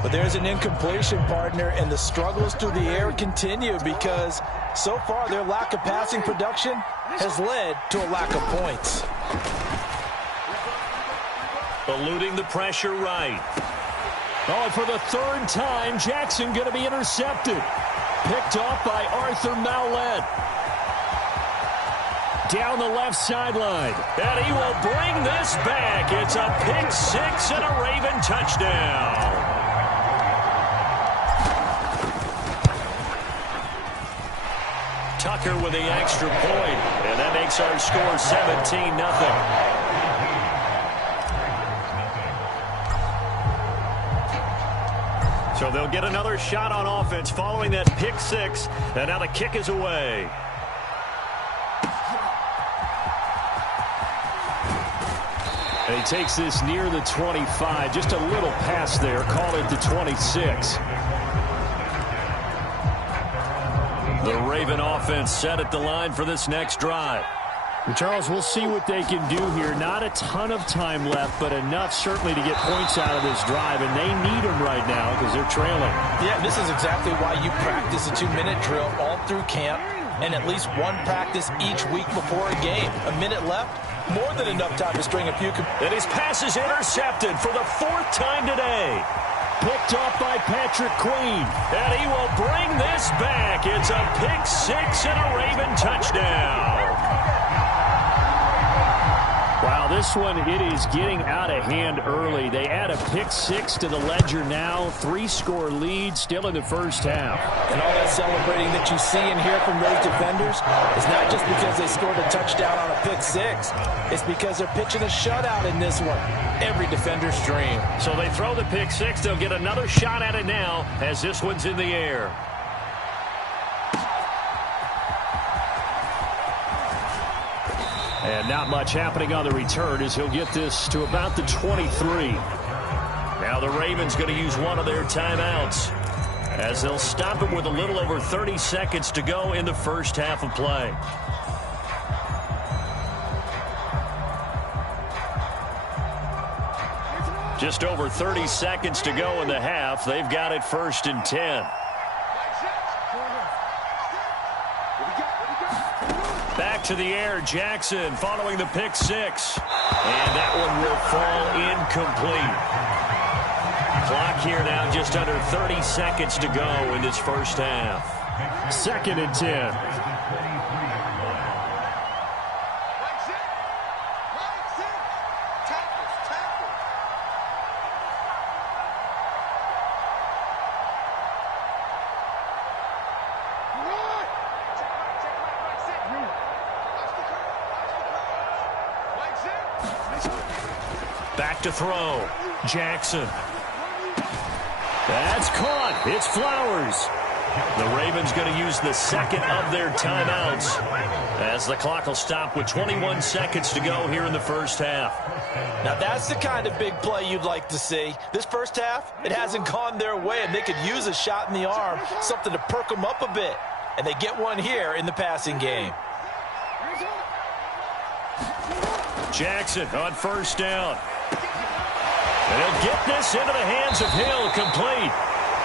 But there's an incompletion, partner, and the struggles through the air continue because so far their lack of passing production has led to a lack of points. Eluding the pressure right. Oh, and for the third time, Jackson going to be intercepted. Picked off by Arthur Maulet. Down the left sideline. And he will bring this back. It's a pick six and a Raven touchdown. Tucker with the extra point. And that makes our score 17-0. So they'll get another shot on offense following that pick six. And now the kick is away. And he takes this near the 25. Just a little pass there. Call it the 26. The Raven offense set at the line for this next drive. Charles, we'll see what they can do here. Not a ton of time left, but enough certainly to get points out of this drive, and they need them right now because they're trailing. Yeah, this is exactly why you practice a 2-minute drill all through camp and at least one practice each week before a game. A minute left, more than enough time to string a few. And his pass is intercepted for the fourth time today. Picked off by Patrick Queen. And he will bring this back. It's a pick six and a Raven touchdown. Wow, this one, it is getting out of hand early. They add a pick six to the ledger now. 3-score lead still in the first half. And all that celebrating that you see and hear from those defenders is not just because they scored a touchdown on a pick six. It's because they're pitching a shutout in this one. Every defender's dream. So they throw the pick six. They'll get another shot at it now as this one's in the air. And not much happening on the return as he'll get this to about the 23. Now the Ravens going to use one of their timeouts as they'll stop it with a little over 30 seconds to go in the first half of play. Just over 30 seconds to go in the half. They've got it 1st and 10. Back to the air, Jackson following the pick six. And that one will fall incomplete. Clock here now just under 30 seconds to go in this first half. 2nd and 10. Back to throw. Jackson. That's caught. It's Flowers. The Ravens going to use the second of their timeouts as the clock will stop with 21 seconds to go here in the first half. Now that's the kind of big play you'd like to see. This first half, it hasn't gone their way, and they could use a shot in the arm, something to perk them up a bit. And they get one here in the passing game. Jackson on first down. And he'll get this into the hands of Hill, complete.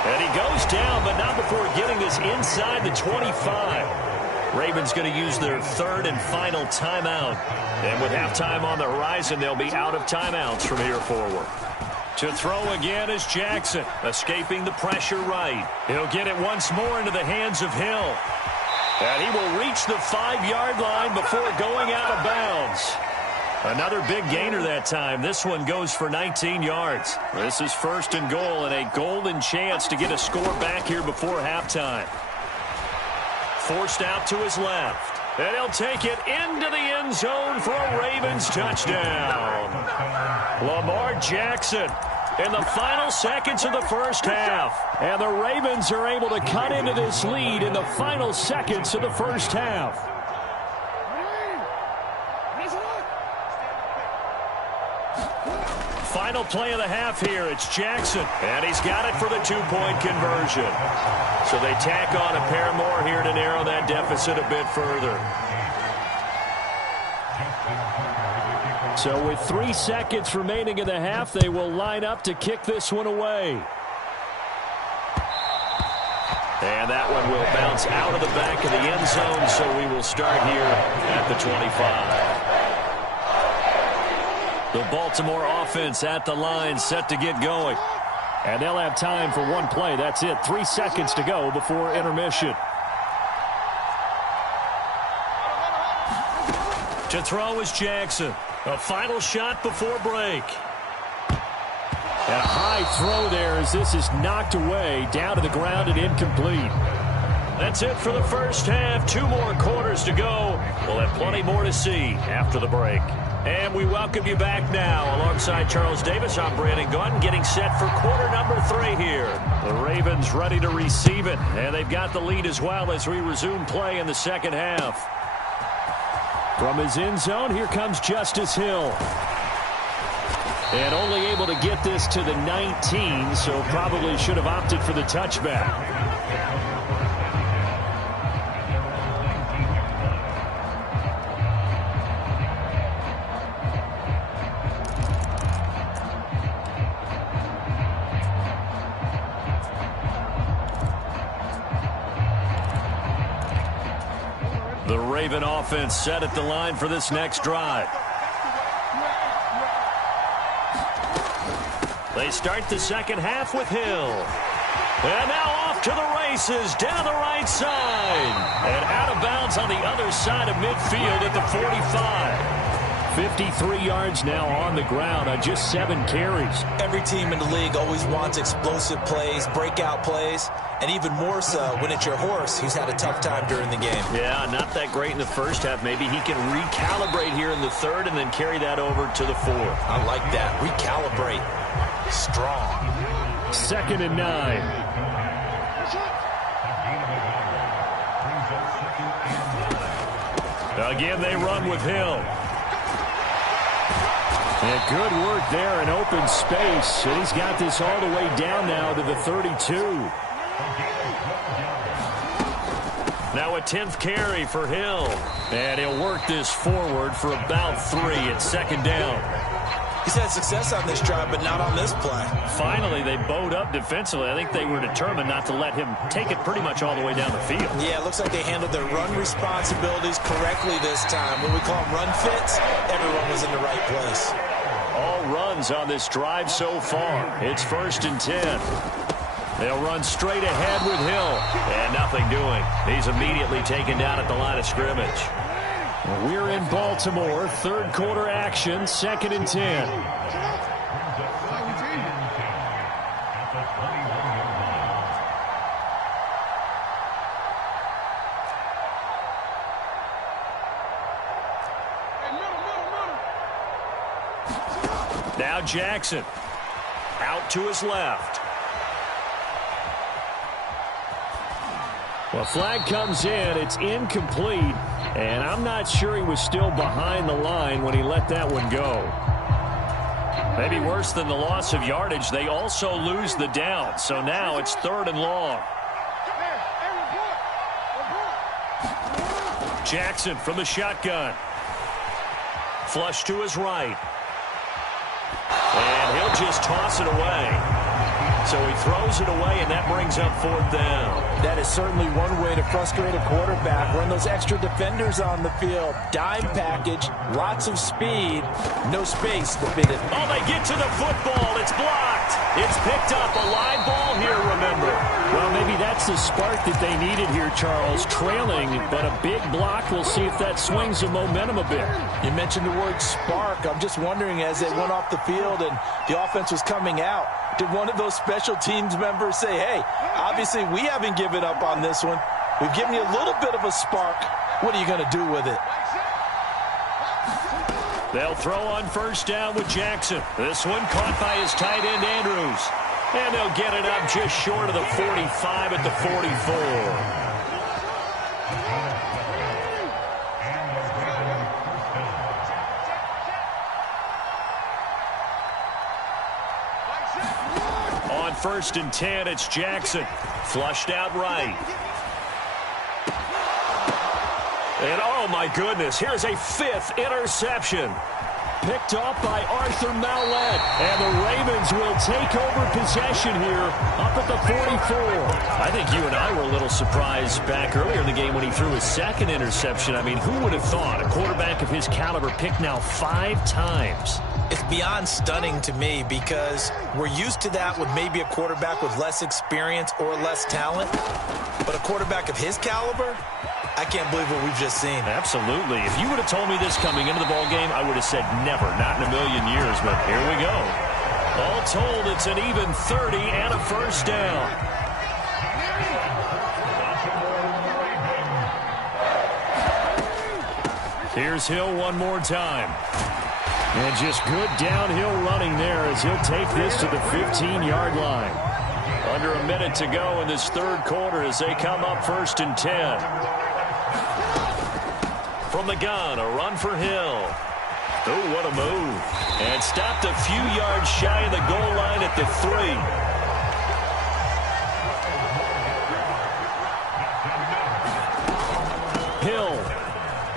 And he goes down, but not before getting this inside the 25. Ravens going to use their third and final timeout. And with halftime on the horizon, they'll be out of timeouts from here forward. To throw again is Jackson, escaping the pressure right. He'll get it once more into the hands of Hill. And he will reach the 5-yard line before going out of bounds. Another big gainer that time. This one goes for 19 yards. This is 1st and goal and a golden chance to get a score back here before halftime. Forced out to his left. And he'll take it into the end zone for a Ravens touchdown. Lamar Jackson in the final seconds of the first half. And the Ravens are able to cut into this lead in the final seconds of the first half. Final play of the half here. It's Jackson. And he's got it for the two-point conversion. So they tack on a pair more here to narrow that deficit a bit further. So with 3 seconds remaining in the half, they will line up to kick this one away. And that one will bounce out of the back of the end zone, so we will start here at the 25. The Baltimore offense at the line, set to get going. And they'll have time for one play. That's it. 3 seconds to go before intermission. To throw is Jackson. A final shot before break. And a high throw there as this is knocked away, down to the ground and incomplete. That's it for the first half. 2 more quarters to go. We'll have plenty more to see after the break. And we welcome you back now. Alongside Charles Davis, I'm Brandon Gunn, getting set for quarter number 3 here. The Ravens ready to receive it, and they've got the lead as well as we resume play in the second half. From his end zone, here comes Justice Hill. And only able to get this to the 19, so probably should have opted for the touchback. The Raven offense set at the line for this next drive. They start the second half with Hill. And now off to the races down the right side. And out of bounds on the other side of midfield at the 45. 53 yards now on the ground on just 7 carries. Every team in the league always wants explosive plays, breakout plays, and even more so when it's your horse who's had a tough time during the game. Yeah, not that great in the first half. Maybe he can recalibrate here in the third and then carry that over to the fourth. I like that. Recalibrate. Strong. 2nd and 9. Again, they run with Hill. And good work there in open space. And he's got this all the way down now to the 32. Now a 10th carry for Hill. And he'll work this forward for about 3 at 2nd down. He's had success on this drive, but not on this play. Finally, they bowed up defensively. I think they were determined not to let him take it pretty much all the way down the field. Yeah, it looks like they handled their run responsibilities correctly this time. When we call them run fits, everyone was in the right place. All runs on this drive so far. It's 1st and 10. They'll run straight ahead with Hill. And nothing doing. He's immediately taken down at the line of scrimmage. We're in Baltimore. 3rd quarter action. 2nd and 10. Now Jackson. Out to his left. Well, flag comes in. It's incomplete. And I'm not sure he was still behind the line when he let that one go. Maybe worse than the loss of yardage, they also lose the down. So now it's 3rd and long. Jackson from the shotgun. Flush to his right. And he'll just toss it away. So he throws it away, and that brings up 4th down. That is certainly one way to frustrate a quarterback. Run those extra defenders on the field. Dime package, lots of speed, no space to fit it. Oh, they get to the football. It's blocked. It's picked up. A live ball here, remember. Well, maybe that's the spark that they needed here, Charles. Trailing, but a big block. We'll see if that swings the momentum a bit. You mentioned the word spark. I'm just wondering, as they went off the field and the offense was coming out, did one of those special teams members say, hey, obviously we haven't given up on this one. We've given you a little bit of a spark. What are you going to do with it? They'll throw on first down with Jackson. This one caught by his tight end, Andrews. And they'll get it up just short of the 45 at the 44. On 1st and 10, it's Jackson. Flushed out right. And oh my goodness, here's a 5th interception. Picked off by Arthur Mallett. And the Ravens will take over possession here up at the 44. I think you and I were a little surprised back earlier in the game when he threw his 2nd interception. I mean, who would have thought a quarterback of his caliber picked now 5 times? It's beyond stunning to me because we're used to that with maybe a quarterback with less experience or less talent. But a quarterback of his caliber, I can't believe what we've just seen. Absolutely. If you would have told me this coming into the ball game, I would have said never, not in a million years. But here we go. All told, it's an even 30 and a first down. Here's Hill one more time. And just good downhill running there as he'll take this to the 15-yard line. Under a minute to go in this 3rd quarter as they come up 1st and 10. From the gun, a run for Hill. Oh, what a move. And stopped a few yards shy of the goal line at the 3. Hill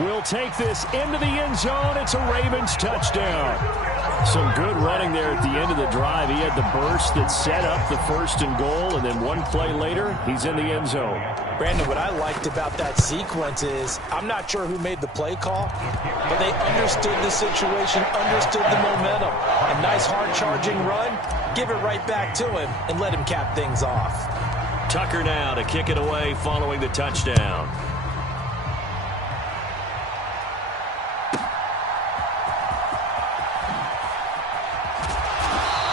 will take this into the end zone. It's a Ravens touchdown. Some good running there at the end of the drive. He had the burst that set up the 1st and goal, and then one play later, he's in the end zone. Brandon, what I liked about that sequence is I'm not sure who made the play call, but they understood the situation, understood the momentum. A nice hard-charging run, give it right back to him, and let him cap things off. Tucker now to kick it away following the touchdown.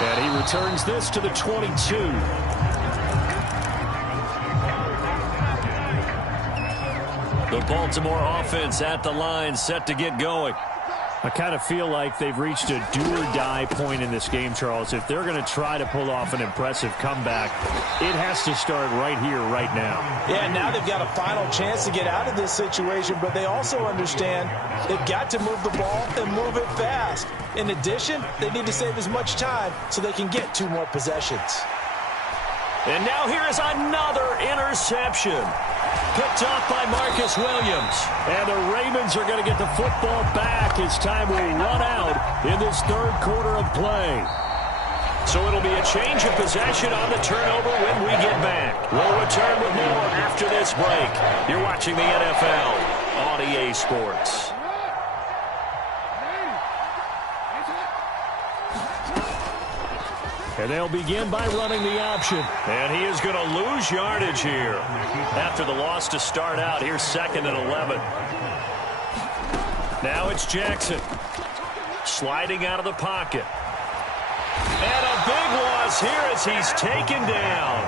And he returns this to the 22. The Baltimore offense at the line, set to get going. I kind of feel like they've reached a do-or-die point in this game, Charles. If they're going to try to pull off an impressive comeback, it has to start right here, right now. Yeah, now they've got a final chance to get out of this situation, but they also understand they've got to move the ball and move it fast. In addition, they need to save as much time so they can get 2 more possessions. And now here is another interception. Picked off by Marcus Williams. And the Ravens are going to get the football back as time will run out in this 3rd quarter of play. So it'll be a change of possession on the turnover when we get back. We'll return with more after this break. You're watching the NFL on EA Sports. And they'll begin by running the option. And he is going to lose yardage here. After the loss to start out, here's 2nd and 11. Now it's Jackson. Sliding out of the pocket. And a big loss here as he's taken down.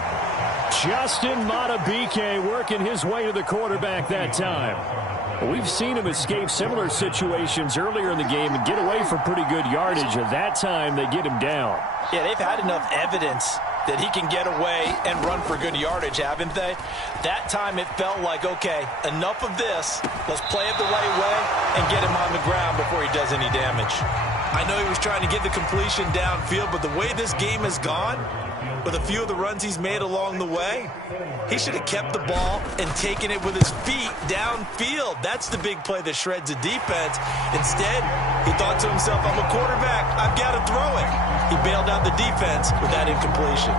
Justin Madubuike working his way to the quarterback that time. We've seen him escape similar situations earlier in the game and get away for pretty good yardage. At that time, they get him down. Yeah, they've had enough evidence that he can get away and run for good yardage, haven't they? That time it felt like, okay, enough of this. Let's play it the right way and get him on the ground before he does any damage. I know he was trying to get the completion downfield, but the way this game has gone, with a few of the runs he's made along the way, he should have kept the ball and taken it with his feet downfield. That's the big play that shreds a defense. Instead, he thought to himself, I'm a quarterback, I've got to throw it. He bailed out the defense with that incompletion.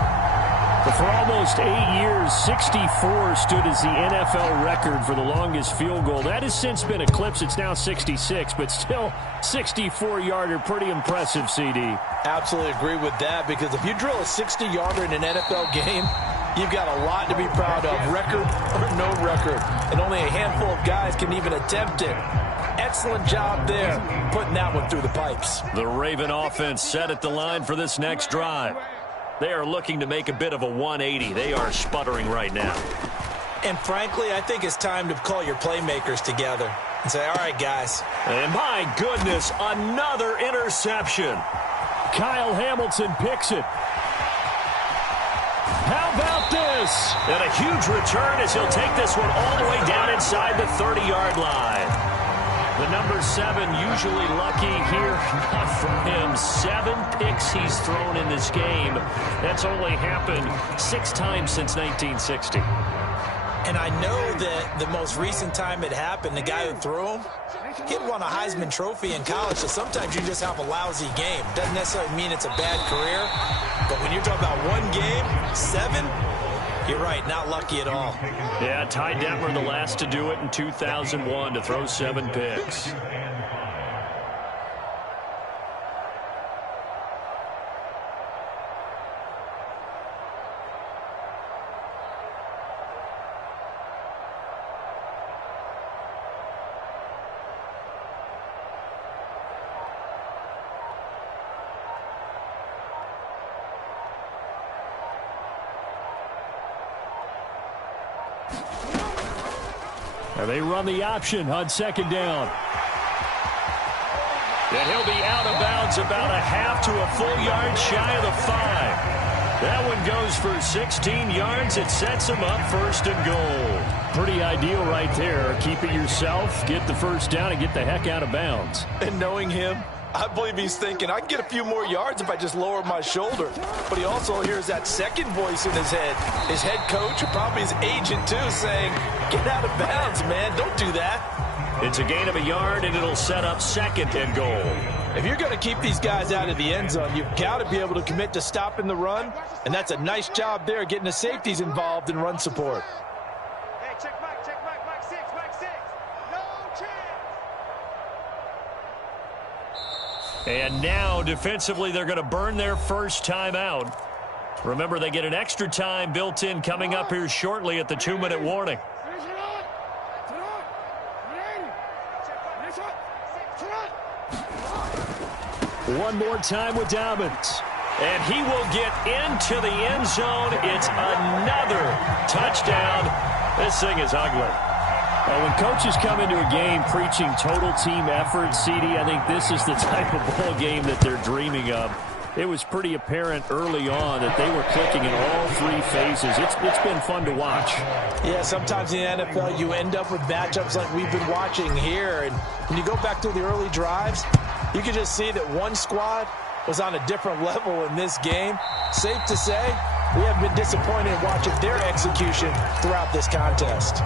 But for almost 8 years, 64 stood as the NFL record for the longest field goal. That has since been eclipsed. It's now 66, but still 64-yarder. Pretty impressive, CD. Absolutely agree with that, because if you drill a 60-yarder in an NFL game, you've got a lot to be proud of, record or no record. And only a handful of guys can even attempt it. Excellent job there, putting that one through the pipes. The Raven offense set at the line for this next drive. They are looking to make a bit of a 180. They are sputtering right now. And frankly, I think it's time to call your playmakers together. and say, all right, guys. And my goodness, another interception. Kyle Hamilton picks it. How about this? And a huge return as he'll take this one all the way down inside the 30-yard line. The number 7 usually lucky here, not from him. 7 picks he's thrown in this game. That's only happened 6 times since 1960. And I know that the most recent time it happened, the guy who threw him, he had won a Heisman Trophy in college, so sometimes you just have a lousy game. Doesn't necessarily mean it's a bad career, but when you're talking about one game, 7, you're right, not lucky at all. Yeah, Ty Detmer, the last to do it in 2001, to throw 7 picks. And they run the option on 2nd down. And he'll be out of bounds about a half to a full yard shy of the 5. That one goes for 16 yards. It sets him up 1st and goal. Pretty ideal right there. Keep it yourself, get the 1st down, and get the heck out of bounds. And knowing him, I believe he's thinking, I can get a few more yards if I just lower my shoulder. But he also hears that second voice in his head. His head coach, or probably his agent too, saying, get out of bounds, man. Don't do that. It's a gain of a yard, and it'll set up 2nd and goal. If you're going to keep these guys out of the end zone, you've got to be able to commit to stopping the run. And that's a nice job there, getting the safeties involved in run support. Hey, check Mike 6, Mike 6. No chance. And now, defensively, they're going to burn their first time out. Remember, they get an extra time built in coming up here shortly at the 2-minute warning. One more time with Dobbins. And he will get into the end zone. It's another touchdown. This thing is ugly. When coaches come into a game preaching total team effort, CD, I think this is the type of ball game that they're dreaming of. It was pretty apparent early on that they were clicking in all 3 phases. It's been fun to watch. Yeah, sometimes in the NFL you end up with matchups like we've been watching here. And when you go back to the early drives, you can just see that one squad was on a different level in this game. Safe to say, we have been disappointed in watching their execution throughout this contest.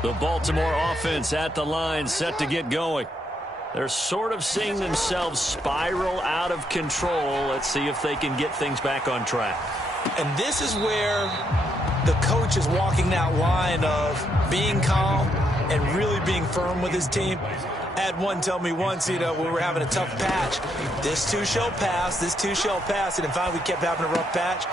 The Baltimore offense at the line, set to get going. They're sort of seeing themselves spiral out of control. Let's see if they can get things back on track. And this is where the coach is walking that line of being calm and really being firm with his team. I had one tell me once, when we were having a tough patch, this too shall pass, this too shall pass, and in fact we kept having a rough patch.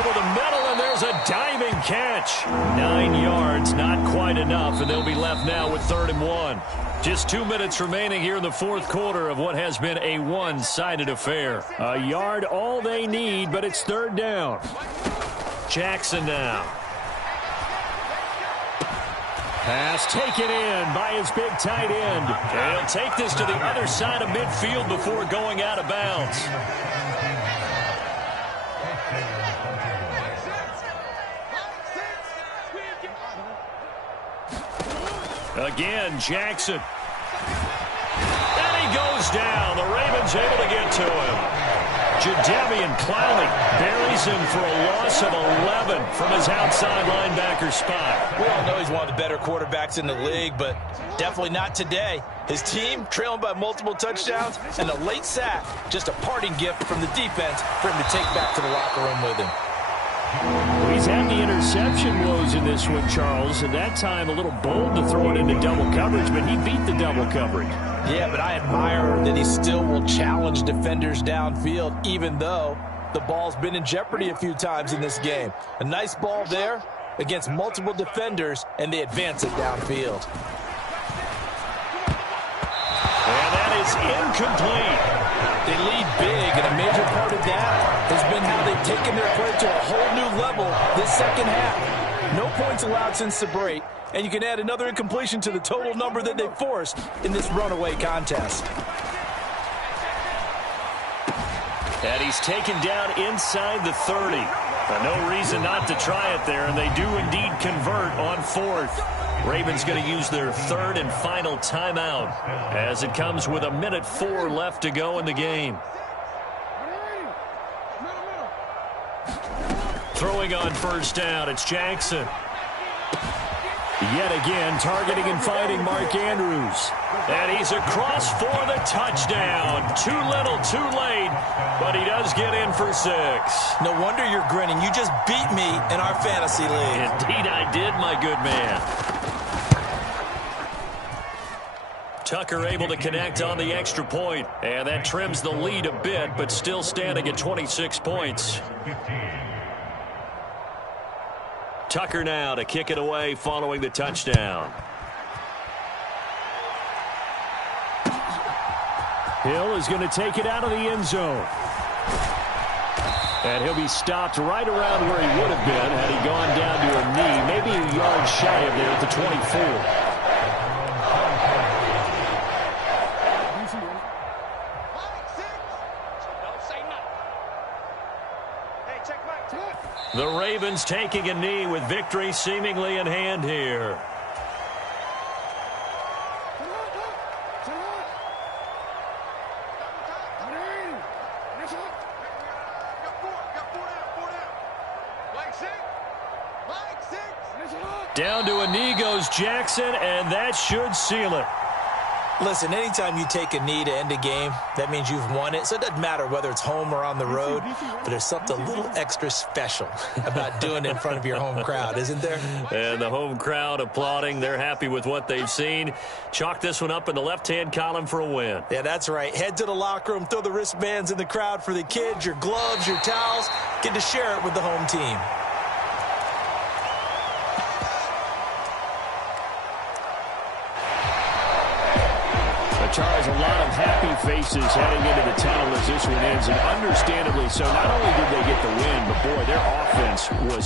Over the middle, and there's a diving catch. 9 yards, not quite enough, and they'll be left now with 3rd and 1. Just 2 minutes remaining here in the 4th quarter of what has been a one-sided affair. A yard all they need, but it's 3rd down. Jackson now. Pass taken in by his big tight end. And he'll take this to the other side of midfield before going out of bounds. Again, Jackson. And he goes down. The Ravens able to get to him. Jadeveon Clowney buries him for a loss of 11 from his outside linebacker spot. We all know he's one of the better quarterbacks in the league, but definitely not today. His team trailing by multiple touchdowns, and a late sack, just a parting gift from the defense for him to take back to the locker room with him. Well, he's had the interception woes in this one, Charles, and that time a little bold to throw it into double coverage, but he beat the double coverage. Yeah, but I admire that he still will challenge defenders downfield, even though the ball's been in jeopardy a few times in this game. A nice ball there against multiple defenders, and they advance it downfield. And that is incomplete. They lead big, and a major part of that has been how they taking their play to a whole new level this second half. No points allowed since the break, and you can add another incompletion to the total number that they forced in this runaway contest. And he's taken down inside the 30. No reason not to try it there, and they do indeed convert on fourth. Ravens going to use their third and final timeout as it comes with 1:04 left to go in the game. Throwing on first down, it's Jackson. Yet again, targeting and finding Mark Andrews. And he's across for the touchdown. Too little, too late, but he does get in for 6. No wonder you're grinning. You just beat me in our fantasy league. Indeed I did, my good man. Tucker able to connect on the extra point, and that trims the lead a bit, but still standing at 26 points. Tucker now to kick it away following the touchdown. Hill is going to take it out of the end zone. And he'll be stopped right around where he would have been had he gone down to a knee, maybe a yard shy of there at the 24. The Ravens taking a knee with victory seemingly in hand here. Down to a knee goes Jackson, and that should seal it. Listen, anytime you take a knee to end a game, that means you've won it. So it doesn't matter whether it's home or on the road, but there's something a little extra special about doing it in front of your home crowd, isn't there? And the home crowd applauding. They're happy with what they've seen. Chalk this one up in the left-hand column for a win. Yeah, that's right. Head to the locker room, throw the wristbands in the crowd for the kids, your gloves, your towels. Get to share it with the home team. Charles, a lot of happy faces heading into the tunnel as this one ends, and understandably so. Not only did they get the win, but boy, their offense was